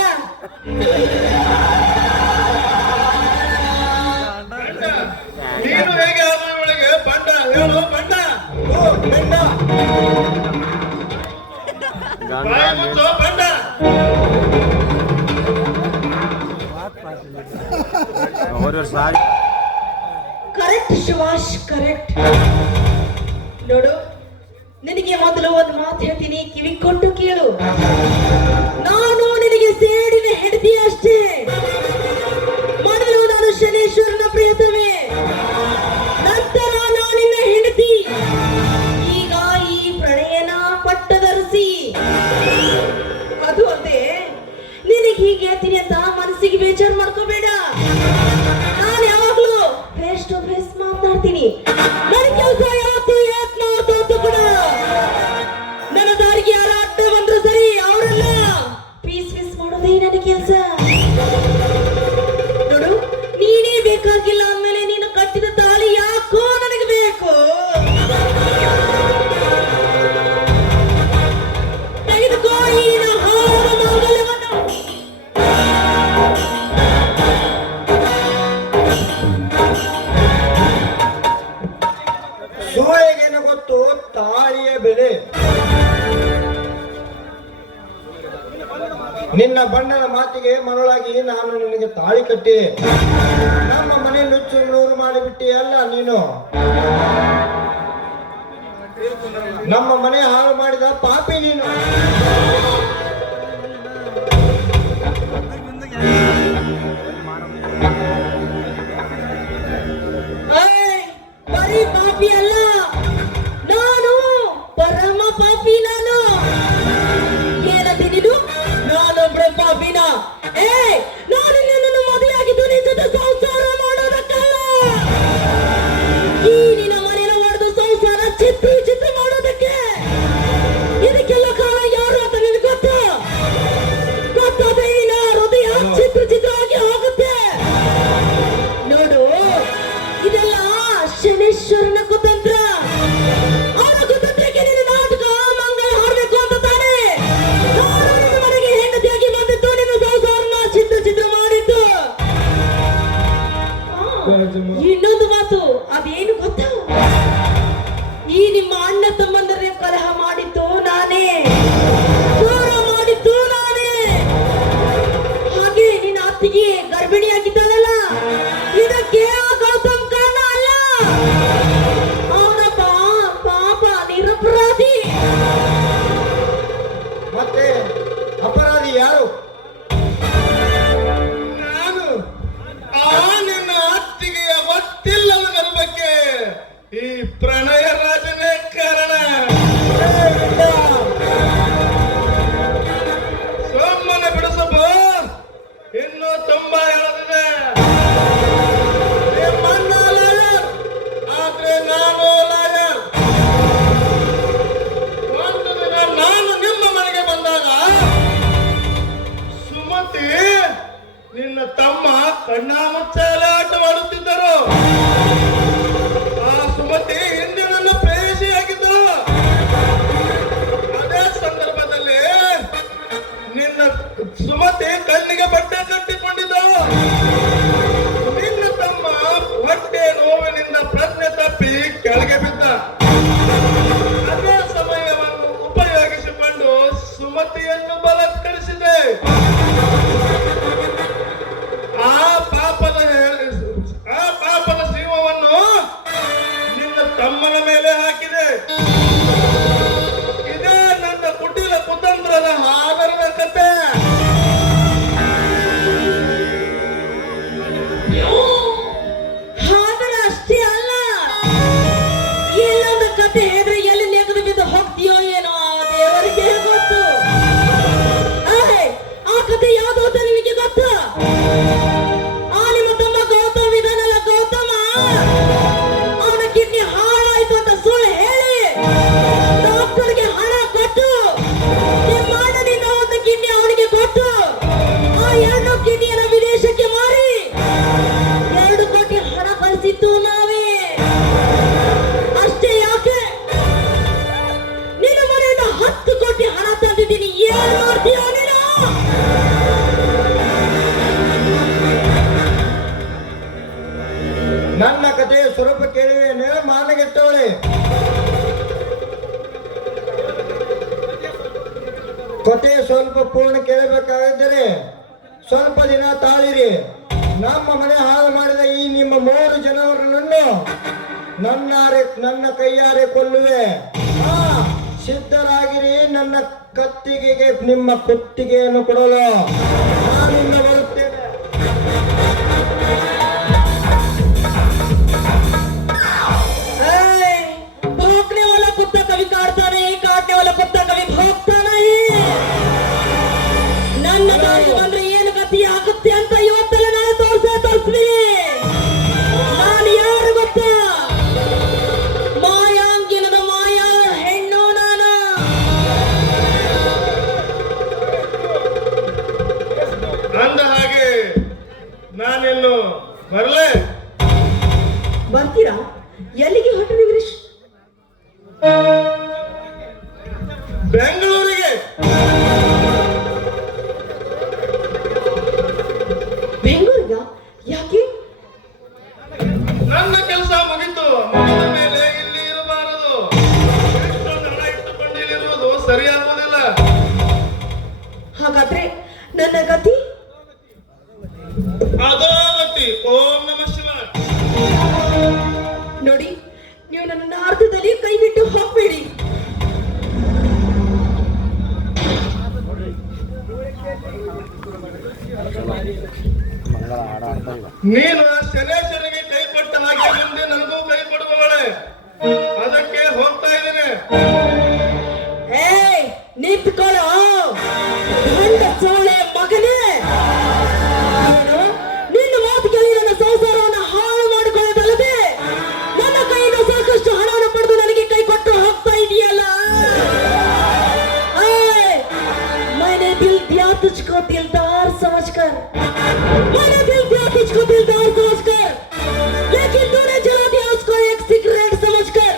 ನೀನು ಹೇಗೆ ಒಳಗೆ ಬಂಡ ಹೇಳು ಬಂಡ. ಓ ಮಿಂಡ, ಬಾಯಿ ಮುಚ್ಚೋ ಬಂಡ. Correct Shivash, correct. ನೋಡು, ನಿನಗೆ ಮೊದಲು ಒಂದು ಮಾತು ಹೇಳ್ತೀನಿ, ಕಿವಿ ಕೊಟ್ಟು ಕೇಳು. ನಾನು ನಿನಗೆ ಸೇಡಿನ ಹೆಂಡತಿ ಅಷ್ಟೇ. ಮೊದಲು ನಾನು ಶನೇಶ್ವರನ ಪ್ರಿಯತಮೆ, ನಂತರ ನಾನಿನ್ನ ಹೆಂಡತಿ. ಈಗ ಈ ಪ್ರಣಯನ ಪಟ್ಟಧರಿಸಿ. ಅದು ಅಲ್ಲದೆ ನಿನಗೆ ಹೀಗೆ ಹೇಳ್ತೀನಿ ಅಂತ ಮನಸ್ಸಿಗೆ ಬೇಜಾರು ಮಾಡ್ಕೋಬೇಡ. ನಾನು ಯಾವಾಗ್ಲೂ ಫೇಸ್ ಟು ಫೇಸ್ ಮಾತಾಡ್ತೀನಿ. ನನ್ನ ಕೆಲಸ ಯಾವತ್ತು ಯಾಕೆ ಕೂಡ ನನ್ನ ದಾರಿಗೆ ಯಾರ ಅಡ್ಡ ಬಂದ್ರು ಸರಿ, ಅವರೆಲ್ಲ ಪೀಸ್ ಮಾಡೋದೇ ನನ್ನ ಕೆಲಸ. ನೋಡು, ನೀನೇ ಬೇಕಾಗಿಲ್ಲ ಅಂದ್ಮೇಲೆ ನೀನು ಕಟ್ಟಿದ ತಾಳಿ ಯಾಕೋ ನನಗೆ ಬೇಕು. ತೆಗೆದುಕೋ ಈ ಹಾರ ಮಾಂಗಲ್ಯವನ್ನು. ಸೂಳೆಗೇನು ಗೊತ್ತು ತಾಳಿಯ ಬೆಲೆ? ನಿನ್ನ ಬಣ್ಣದ ಮಾತಿಗೆ ಮರಳಾಗಿ ನಾನು ನಿನಗೆ ತಾಳಿ ಕಟ್ಟಿದೆ. ನಮ್ಮ ಮನೆ ನುಚ್ಚು ನೂರು ಮಾಡಿಬಿಟ್ಟಿ ಅಲ್ಲ ನೀನು. ನಮ್ಮ ಮನೆ ಹಾಳು ಮಾಡಿದ ಪಾಪಿ ನೀನು. ರಾಜಮ್ಮ. ಇನ್ನೊಂದು ಮಾತು, ಅದೇನು ಗೊತ್ತಾ? ಈ ನಿಮ್ಮ ಅಣ್ಣ ತಮ್ಮಂದರೆ ಕಲಹ ಮಾಡಿದ್ದು ನಾನೇ, ದೂರ ಮಾಡಿದ್ದು ನಾನೇ. ಹಾಗೆ ನಿನ್ನ ಅತ್ತಿಗೆ ಗರ್ಭಿಣಿಯಾಗಿದ್ದಾಳಲ್ಲ, ಇದಕ್ಕೆ ಆ ಗೌತಮ್ ಕಾರಣ ಅಲ್ಲ. ಅವನ ಪಾಪ ನಿರಪರಾಧಿ. ಮತ್ತೆ ಅಪರಾಧಿ ಯಾರು? ನಾನು ಆ ನಿನ್ನ ಅತ್ತಿಗೆಯ ಗೊತ್ತಿಲ್ಲದ ಗರ್ಭಕ್ಕೆ ಈ ಪ್ರಣಯ ರಾಜನೇ ಕಾರಣ. ಸೋಮನೆ ಬಿಡಿಸಪ್ಪ, ಇನ್ನೂ ತುಂಬಾ ಹೇಳದಿದೆ. ನಿಮ್ಮಣ್ಣ ಲಾಯರ್, ಆದ್ರೆ ನಾನು ಲಾಯರ್. ಒಂದು ದಿನ ನಾನು ನಿಮ್ಮ ಮನೆಗೆ ಬಂದಾಗ ಸುಮತಿ ನಿನ್ನ ತಮ್ಮ ಕಣ್ಣ ಮುಚ್ಚಾಲೆ ಆಟ ಮಾಡುತ್ತಿದ್ದರು. ಆ ಸುಮತಿ ಹಿಂದಿನ ಪ್ರೇಯಸಿಯಾಗಿದ್ದು. ಅದೇ ಸಂದರ್ಭದಲ್ಲಿ ನಿನ್ನ ಸುಮತಿ ಕಣ್ಣಿಗೆ ಬಟ್ಟೆ ಕಟ್ಟಿಕೊಂಡಿದ್ದಳು. ನಿನ್ನ ತಮ್ಮ ಹೊಟ್ಟೆ ನೋವಿನಿಂದ ಪ್ರಜ್ಞೆ ತಪ್ಪಿ ಕೆಳಗೆ ಬಿದ್ದ. ಅದೇ ಸಮಯವನ್ನು ಉಪಯೋಗಿಸಿಕೊಂಡು ಸುಮತಿಯನ್ನು ಬಲಾತ್ಕರಿಸಿದೆ. ಆ ಪಾಪದ ಜೀವವನ್ನು ನಿನ್ನ ತಮ್ಮನ ಮೇಲೆ ಹಾಕಿದೆ. ಇದೇ ನನ್ನ ಕುಟಿಲ ಕುತಂತ್ರದ ಆಧಾರದ ಕತೆ. ಆದ್ರೆ ಅಷ್ಟೇ ಅಲ್ಲ, ಎಲ್ಲೊಂದು ಕತೆ ಹೇಳಿದ್ರೆ ಎಲ್ಲಿ ನೆಗೆದು ಬಿದ್ದು ಹೋಗ್ತೀಯೋ ಏನೋ ದೇವರಿಗೆ ಗೊತ್ತು. ಆ ಕತೆ ಯಾವ್ದು ಅಂತ ನಿಮಗೆ ಗೊತ್ತಾ? ಆ ನಿಮ್ಮ ತಮ್ಮ ಗೌತಮ್ ಇದಾನಲ್ಲ, ಗೌತಮ, ಅವನ ಕಿಡ್ನಿ ಹಾಳಾಯ್ತು ಅಂತ ಸುಳ್ಳು ಹೇಳಿ ಡಾಕ್ಟರ್ಗೆ ಹಣ ಕೊಟ್ಟು ನಿಮ್ಮ ಅಣ್ಣನಿಂದ ಒಂದು ಕಿಡ್ನಿ ಅವನಿಗೆ ಕೊಟ್ಟು ಆ 2 ಕಿಡ್ನಿಯನ್ನು ವಿದೇಶಕ್ಕೆ ಮಾರಿ 2 ಕೋಟಿ ಹಣ ಕಳಿಸಿದ್ದು ನಾವೇ. ಅಷ್ಟೇ ಯಾಕೆ, ನಿನ್ನ ಮನೆಯಿಂದ 10 ಕೋಟಿ ಹಣ ತಂದಿದ್ದೀನಿ. ಏನ್ ಮಾಡ್ತೀಯ ನೀನು? ನನ್ನ ಕಥೆಯ ಸ್ವರೂಪ ಕೇಳಿವೇನೆ ಮಾನಗೆಟ್ಟವಳೆ. ಕಥೆಯ ಸ್ವಲ್ಪ ಪೂರ್ಣ ಕೇಳಬೇಕಾಗಿದ್ದರೆ ಸ್ವಲ್ಪ ದಿನ ತಾಳಿರಿ. ನಮ್ಮ ಮನೆ ಹಾಳು ಮಾಡಿದ ಈ ನಿಮ್ಮ 3 ಜನರನ್ನು ನನ್ನ ಕೈಯಾರೆ ಕೊಲ್ಲುವೆ. ಸಿದ್ಧರಾಗಿರಿ. ನನ್ನ ಕತ್ತಿಗೆಗೆ ನಿಮ್ಮ ಕುತ್ತಿಗೆಯನ್ನು ಕೊಡಲು ನಾನಿಂದ ಬರುತ್ತೇನೆ. भौंकने वाला कुत्ता कभी काटता नहीं, काटने वाला कुत्ता कभी भौंकता नहीं. ನನ್ನ ದಾರಿ ಬಂದ್ರೆ ಏನು ಗತಿ ಆಗುತ್ತೆ ಅಂತ ಇವತ್ತೆಲ್ಲ ನಾನು ತೋರಿಸ್ತೀನಿ. ನಾನು ಯಾರು ಗೊತ್ತಾ? ಮಾಯಾಂಗಿನದ ಮಾಯಾ ಹೆಣ್ಣು ನಾನು. ಅಂದ ಹಾಗೆ ನಾನಿನ್ನು ಬರಲೇ. ಬರ್ತೀರಾ? ಎಲ್ಲಿಗೆ ಹೊರಟು ವೀರೇಶ್? ಬೆಂಗಳೂರಿಗೆ. ಬೆಂಗಳೂರಿಗ? ಯಾಕೆ? ನನ್ನ ಕೆಲಸ ಮುಗಿತು. ಮುಗಿದ ಮೇಲೆ ಇಲ್ಲಿ ಇರಬಾರದು. ಇಷ್ಟೊಂದು ಹಣ ಇಟ್ಟುಕೊಂಡು ಇಲ್ಲಿರುವುದು ಸರಿಯಾಗುವುದಿಲ್ಲ. ಹಾಗಾದ್ರೆ ನನ್ನ ಗತಿ? ಅದೋ ಗತಿ. ಓಂ ನಮಃ ಶಿವಾಯ. ನೋಡಿ, ನೀವು ನನ್ನ ಅರ್ಧದಲ್ಲಿ ಕೈ ಬಿಟ್ಟು ಹೋಗ್ಬೇಡಿ. ನೀನು ಶನೇಶ್ವರಿಗೆ ಕೈ ಕೊಟ್ಟ ಹಾಗೆ ಮುಂದೆ ನನಗೂ ಕೈ ಕೊಡುವವಳೆ. ಅದಕ್ಕೆ ಹೋಗ್ತಾ ಇದ್ದೇನೆ. ಏಯ್, ನಿಂತ್ಕೊಳ್ಳೋ ಗಂಡ ಸೋಳೆ ಮಗನೇ. ಏನು? ನಿನ್ನ ಮಾತು ಕೇಳಿ ನನ್ನ ಸಂಸಾರವನ್ನು ಹಾಳು ಮಾಡಿಕೊಳ್ಳೋದಲ್ಲದೆ ನನ್ನ ಕೈಯಿಂದ ಸಾಕಷ್ಟು ಹಣವನ್ನು ಪಡೆದು ನನಗೆ ಕೈ ಕೊಟ್ಟು ಹೋಗ್ತಾ ಇದೆಯಲ್ಲ. मैंने दिल दिया तुझको दिलदार समझकर, मैंने दिल दिया तुझको दिलदार समझकर, लेकिन तूने जला दिया उसको एक सिगरेट समझकर.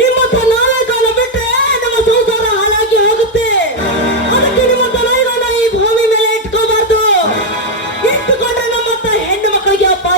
ನಿಮ್ಮಂತ ನಾಯಕನ ಬಿಟ್ರೆ ನಮ್ಮ ಸಂಸಾರ ಹಾಳಾಗಿ ಹೋಗುತ್ತೆ. ಅದಕ್ಕೆ ನಿಮ್ಮಂತ ನಾಯಕನ ಈ ಭೂಮಿ ಮೇಲೆ ಇಟ್ಕೋಬಾರ್ದು. ಇಟ್ಟುಕೊಂಡ್ರೆ ನಮ್ಮಂತ ಹೆಣ್ಣು ಮಕ್ಕಳಿಗೆ ಅಪಾಯ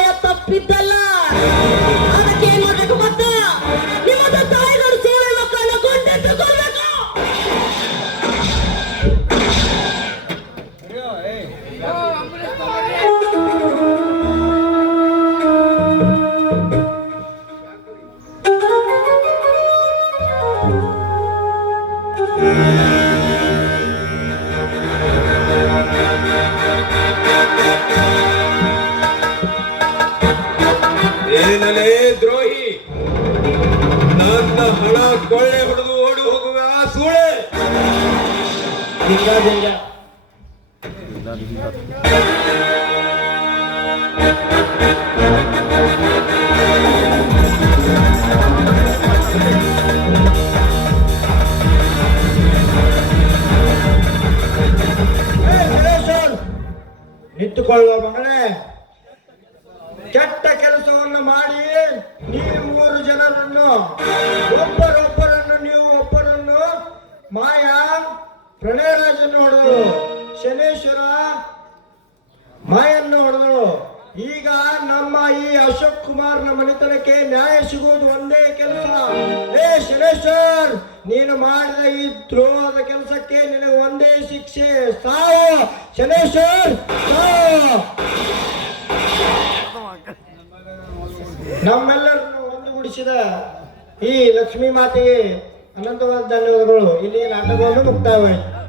ನನ್ನ ಹಣ ಕೊಳ್ಳೆ ಹೊಡೆದು ಓಡಿ ಹೋಗುವ ಆ ಸೂಳೆ. ನಿಂತುಕೊಳ್ಳುವ ಮಗನೇ, ಕೆಟ್ಟ ಕೆಲಸವನ್ನು ಮಾಡಿ ನೀವು 3 ಜನರನ್ನು ಒಬ್ಬರನ್ನು ಮಾಯಾ ಪ್ರಣಯರಾಜನ್ನು ಹೊಡೆದಳು, ಶನೇಶ್ವರ ಮಾಯನ್ನು ಹೊಡೆದಳು. ಈಗ ನಮ್ಮ ಈ ಅಶೋಕ್ ಕುಮಾರ್ನ ಮನೆತನಕ್ಕೆ ನ್ಯಾಯ ಸಿಗುವುದು ಒಂದೇ ಕೆಲಸ. ಶನೇಶ್ವರ್, ನೀನು ಮಾಡಿದ ಈ ದ್ರೋಹದ ಕೆಲಸಕ್ಕೆ ನಿನಗೆ ಒಂದೇ ಶಿಕ್ಷೆ, ಸಾವು. ಶನೇಶ್ವರ್ ಸಾವು. ನಮ್ಮೆಲ್ಲರನ್ನು ಒಂದುಗೂಡಿಸಿದ ಈ ಲಕ್ಷ್ಮೀ ಮಾತೆಗೆ ಅನಂತವಾದ ಧನ್ಯವಾದಗಳು. ಇಲ್ಲಿ ನಾಟಕವನ್ನು ಮುಕ್ತಾಯವಾಯಿತು.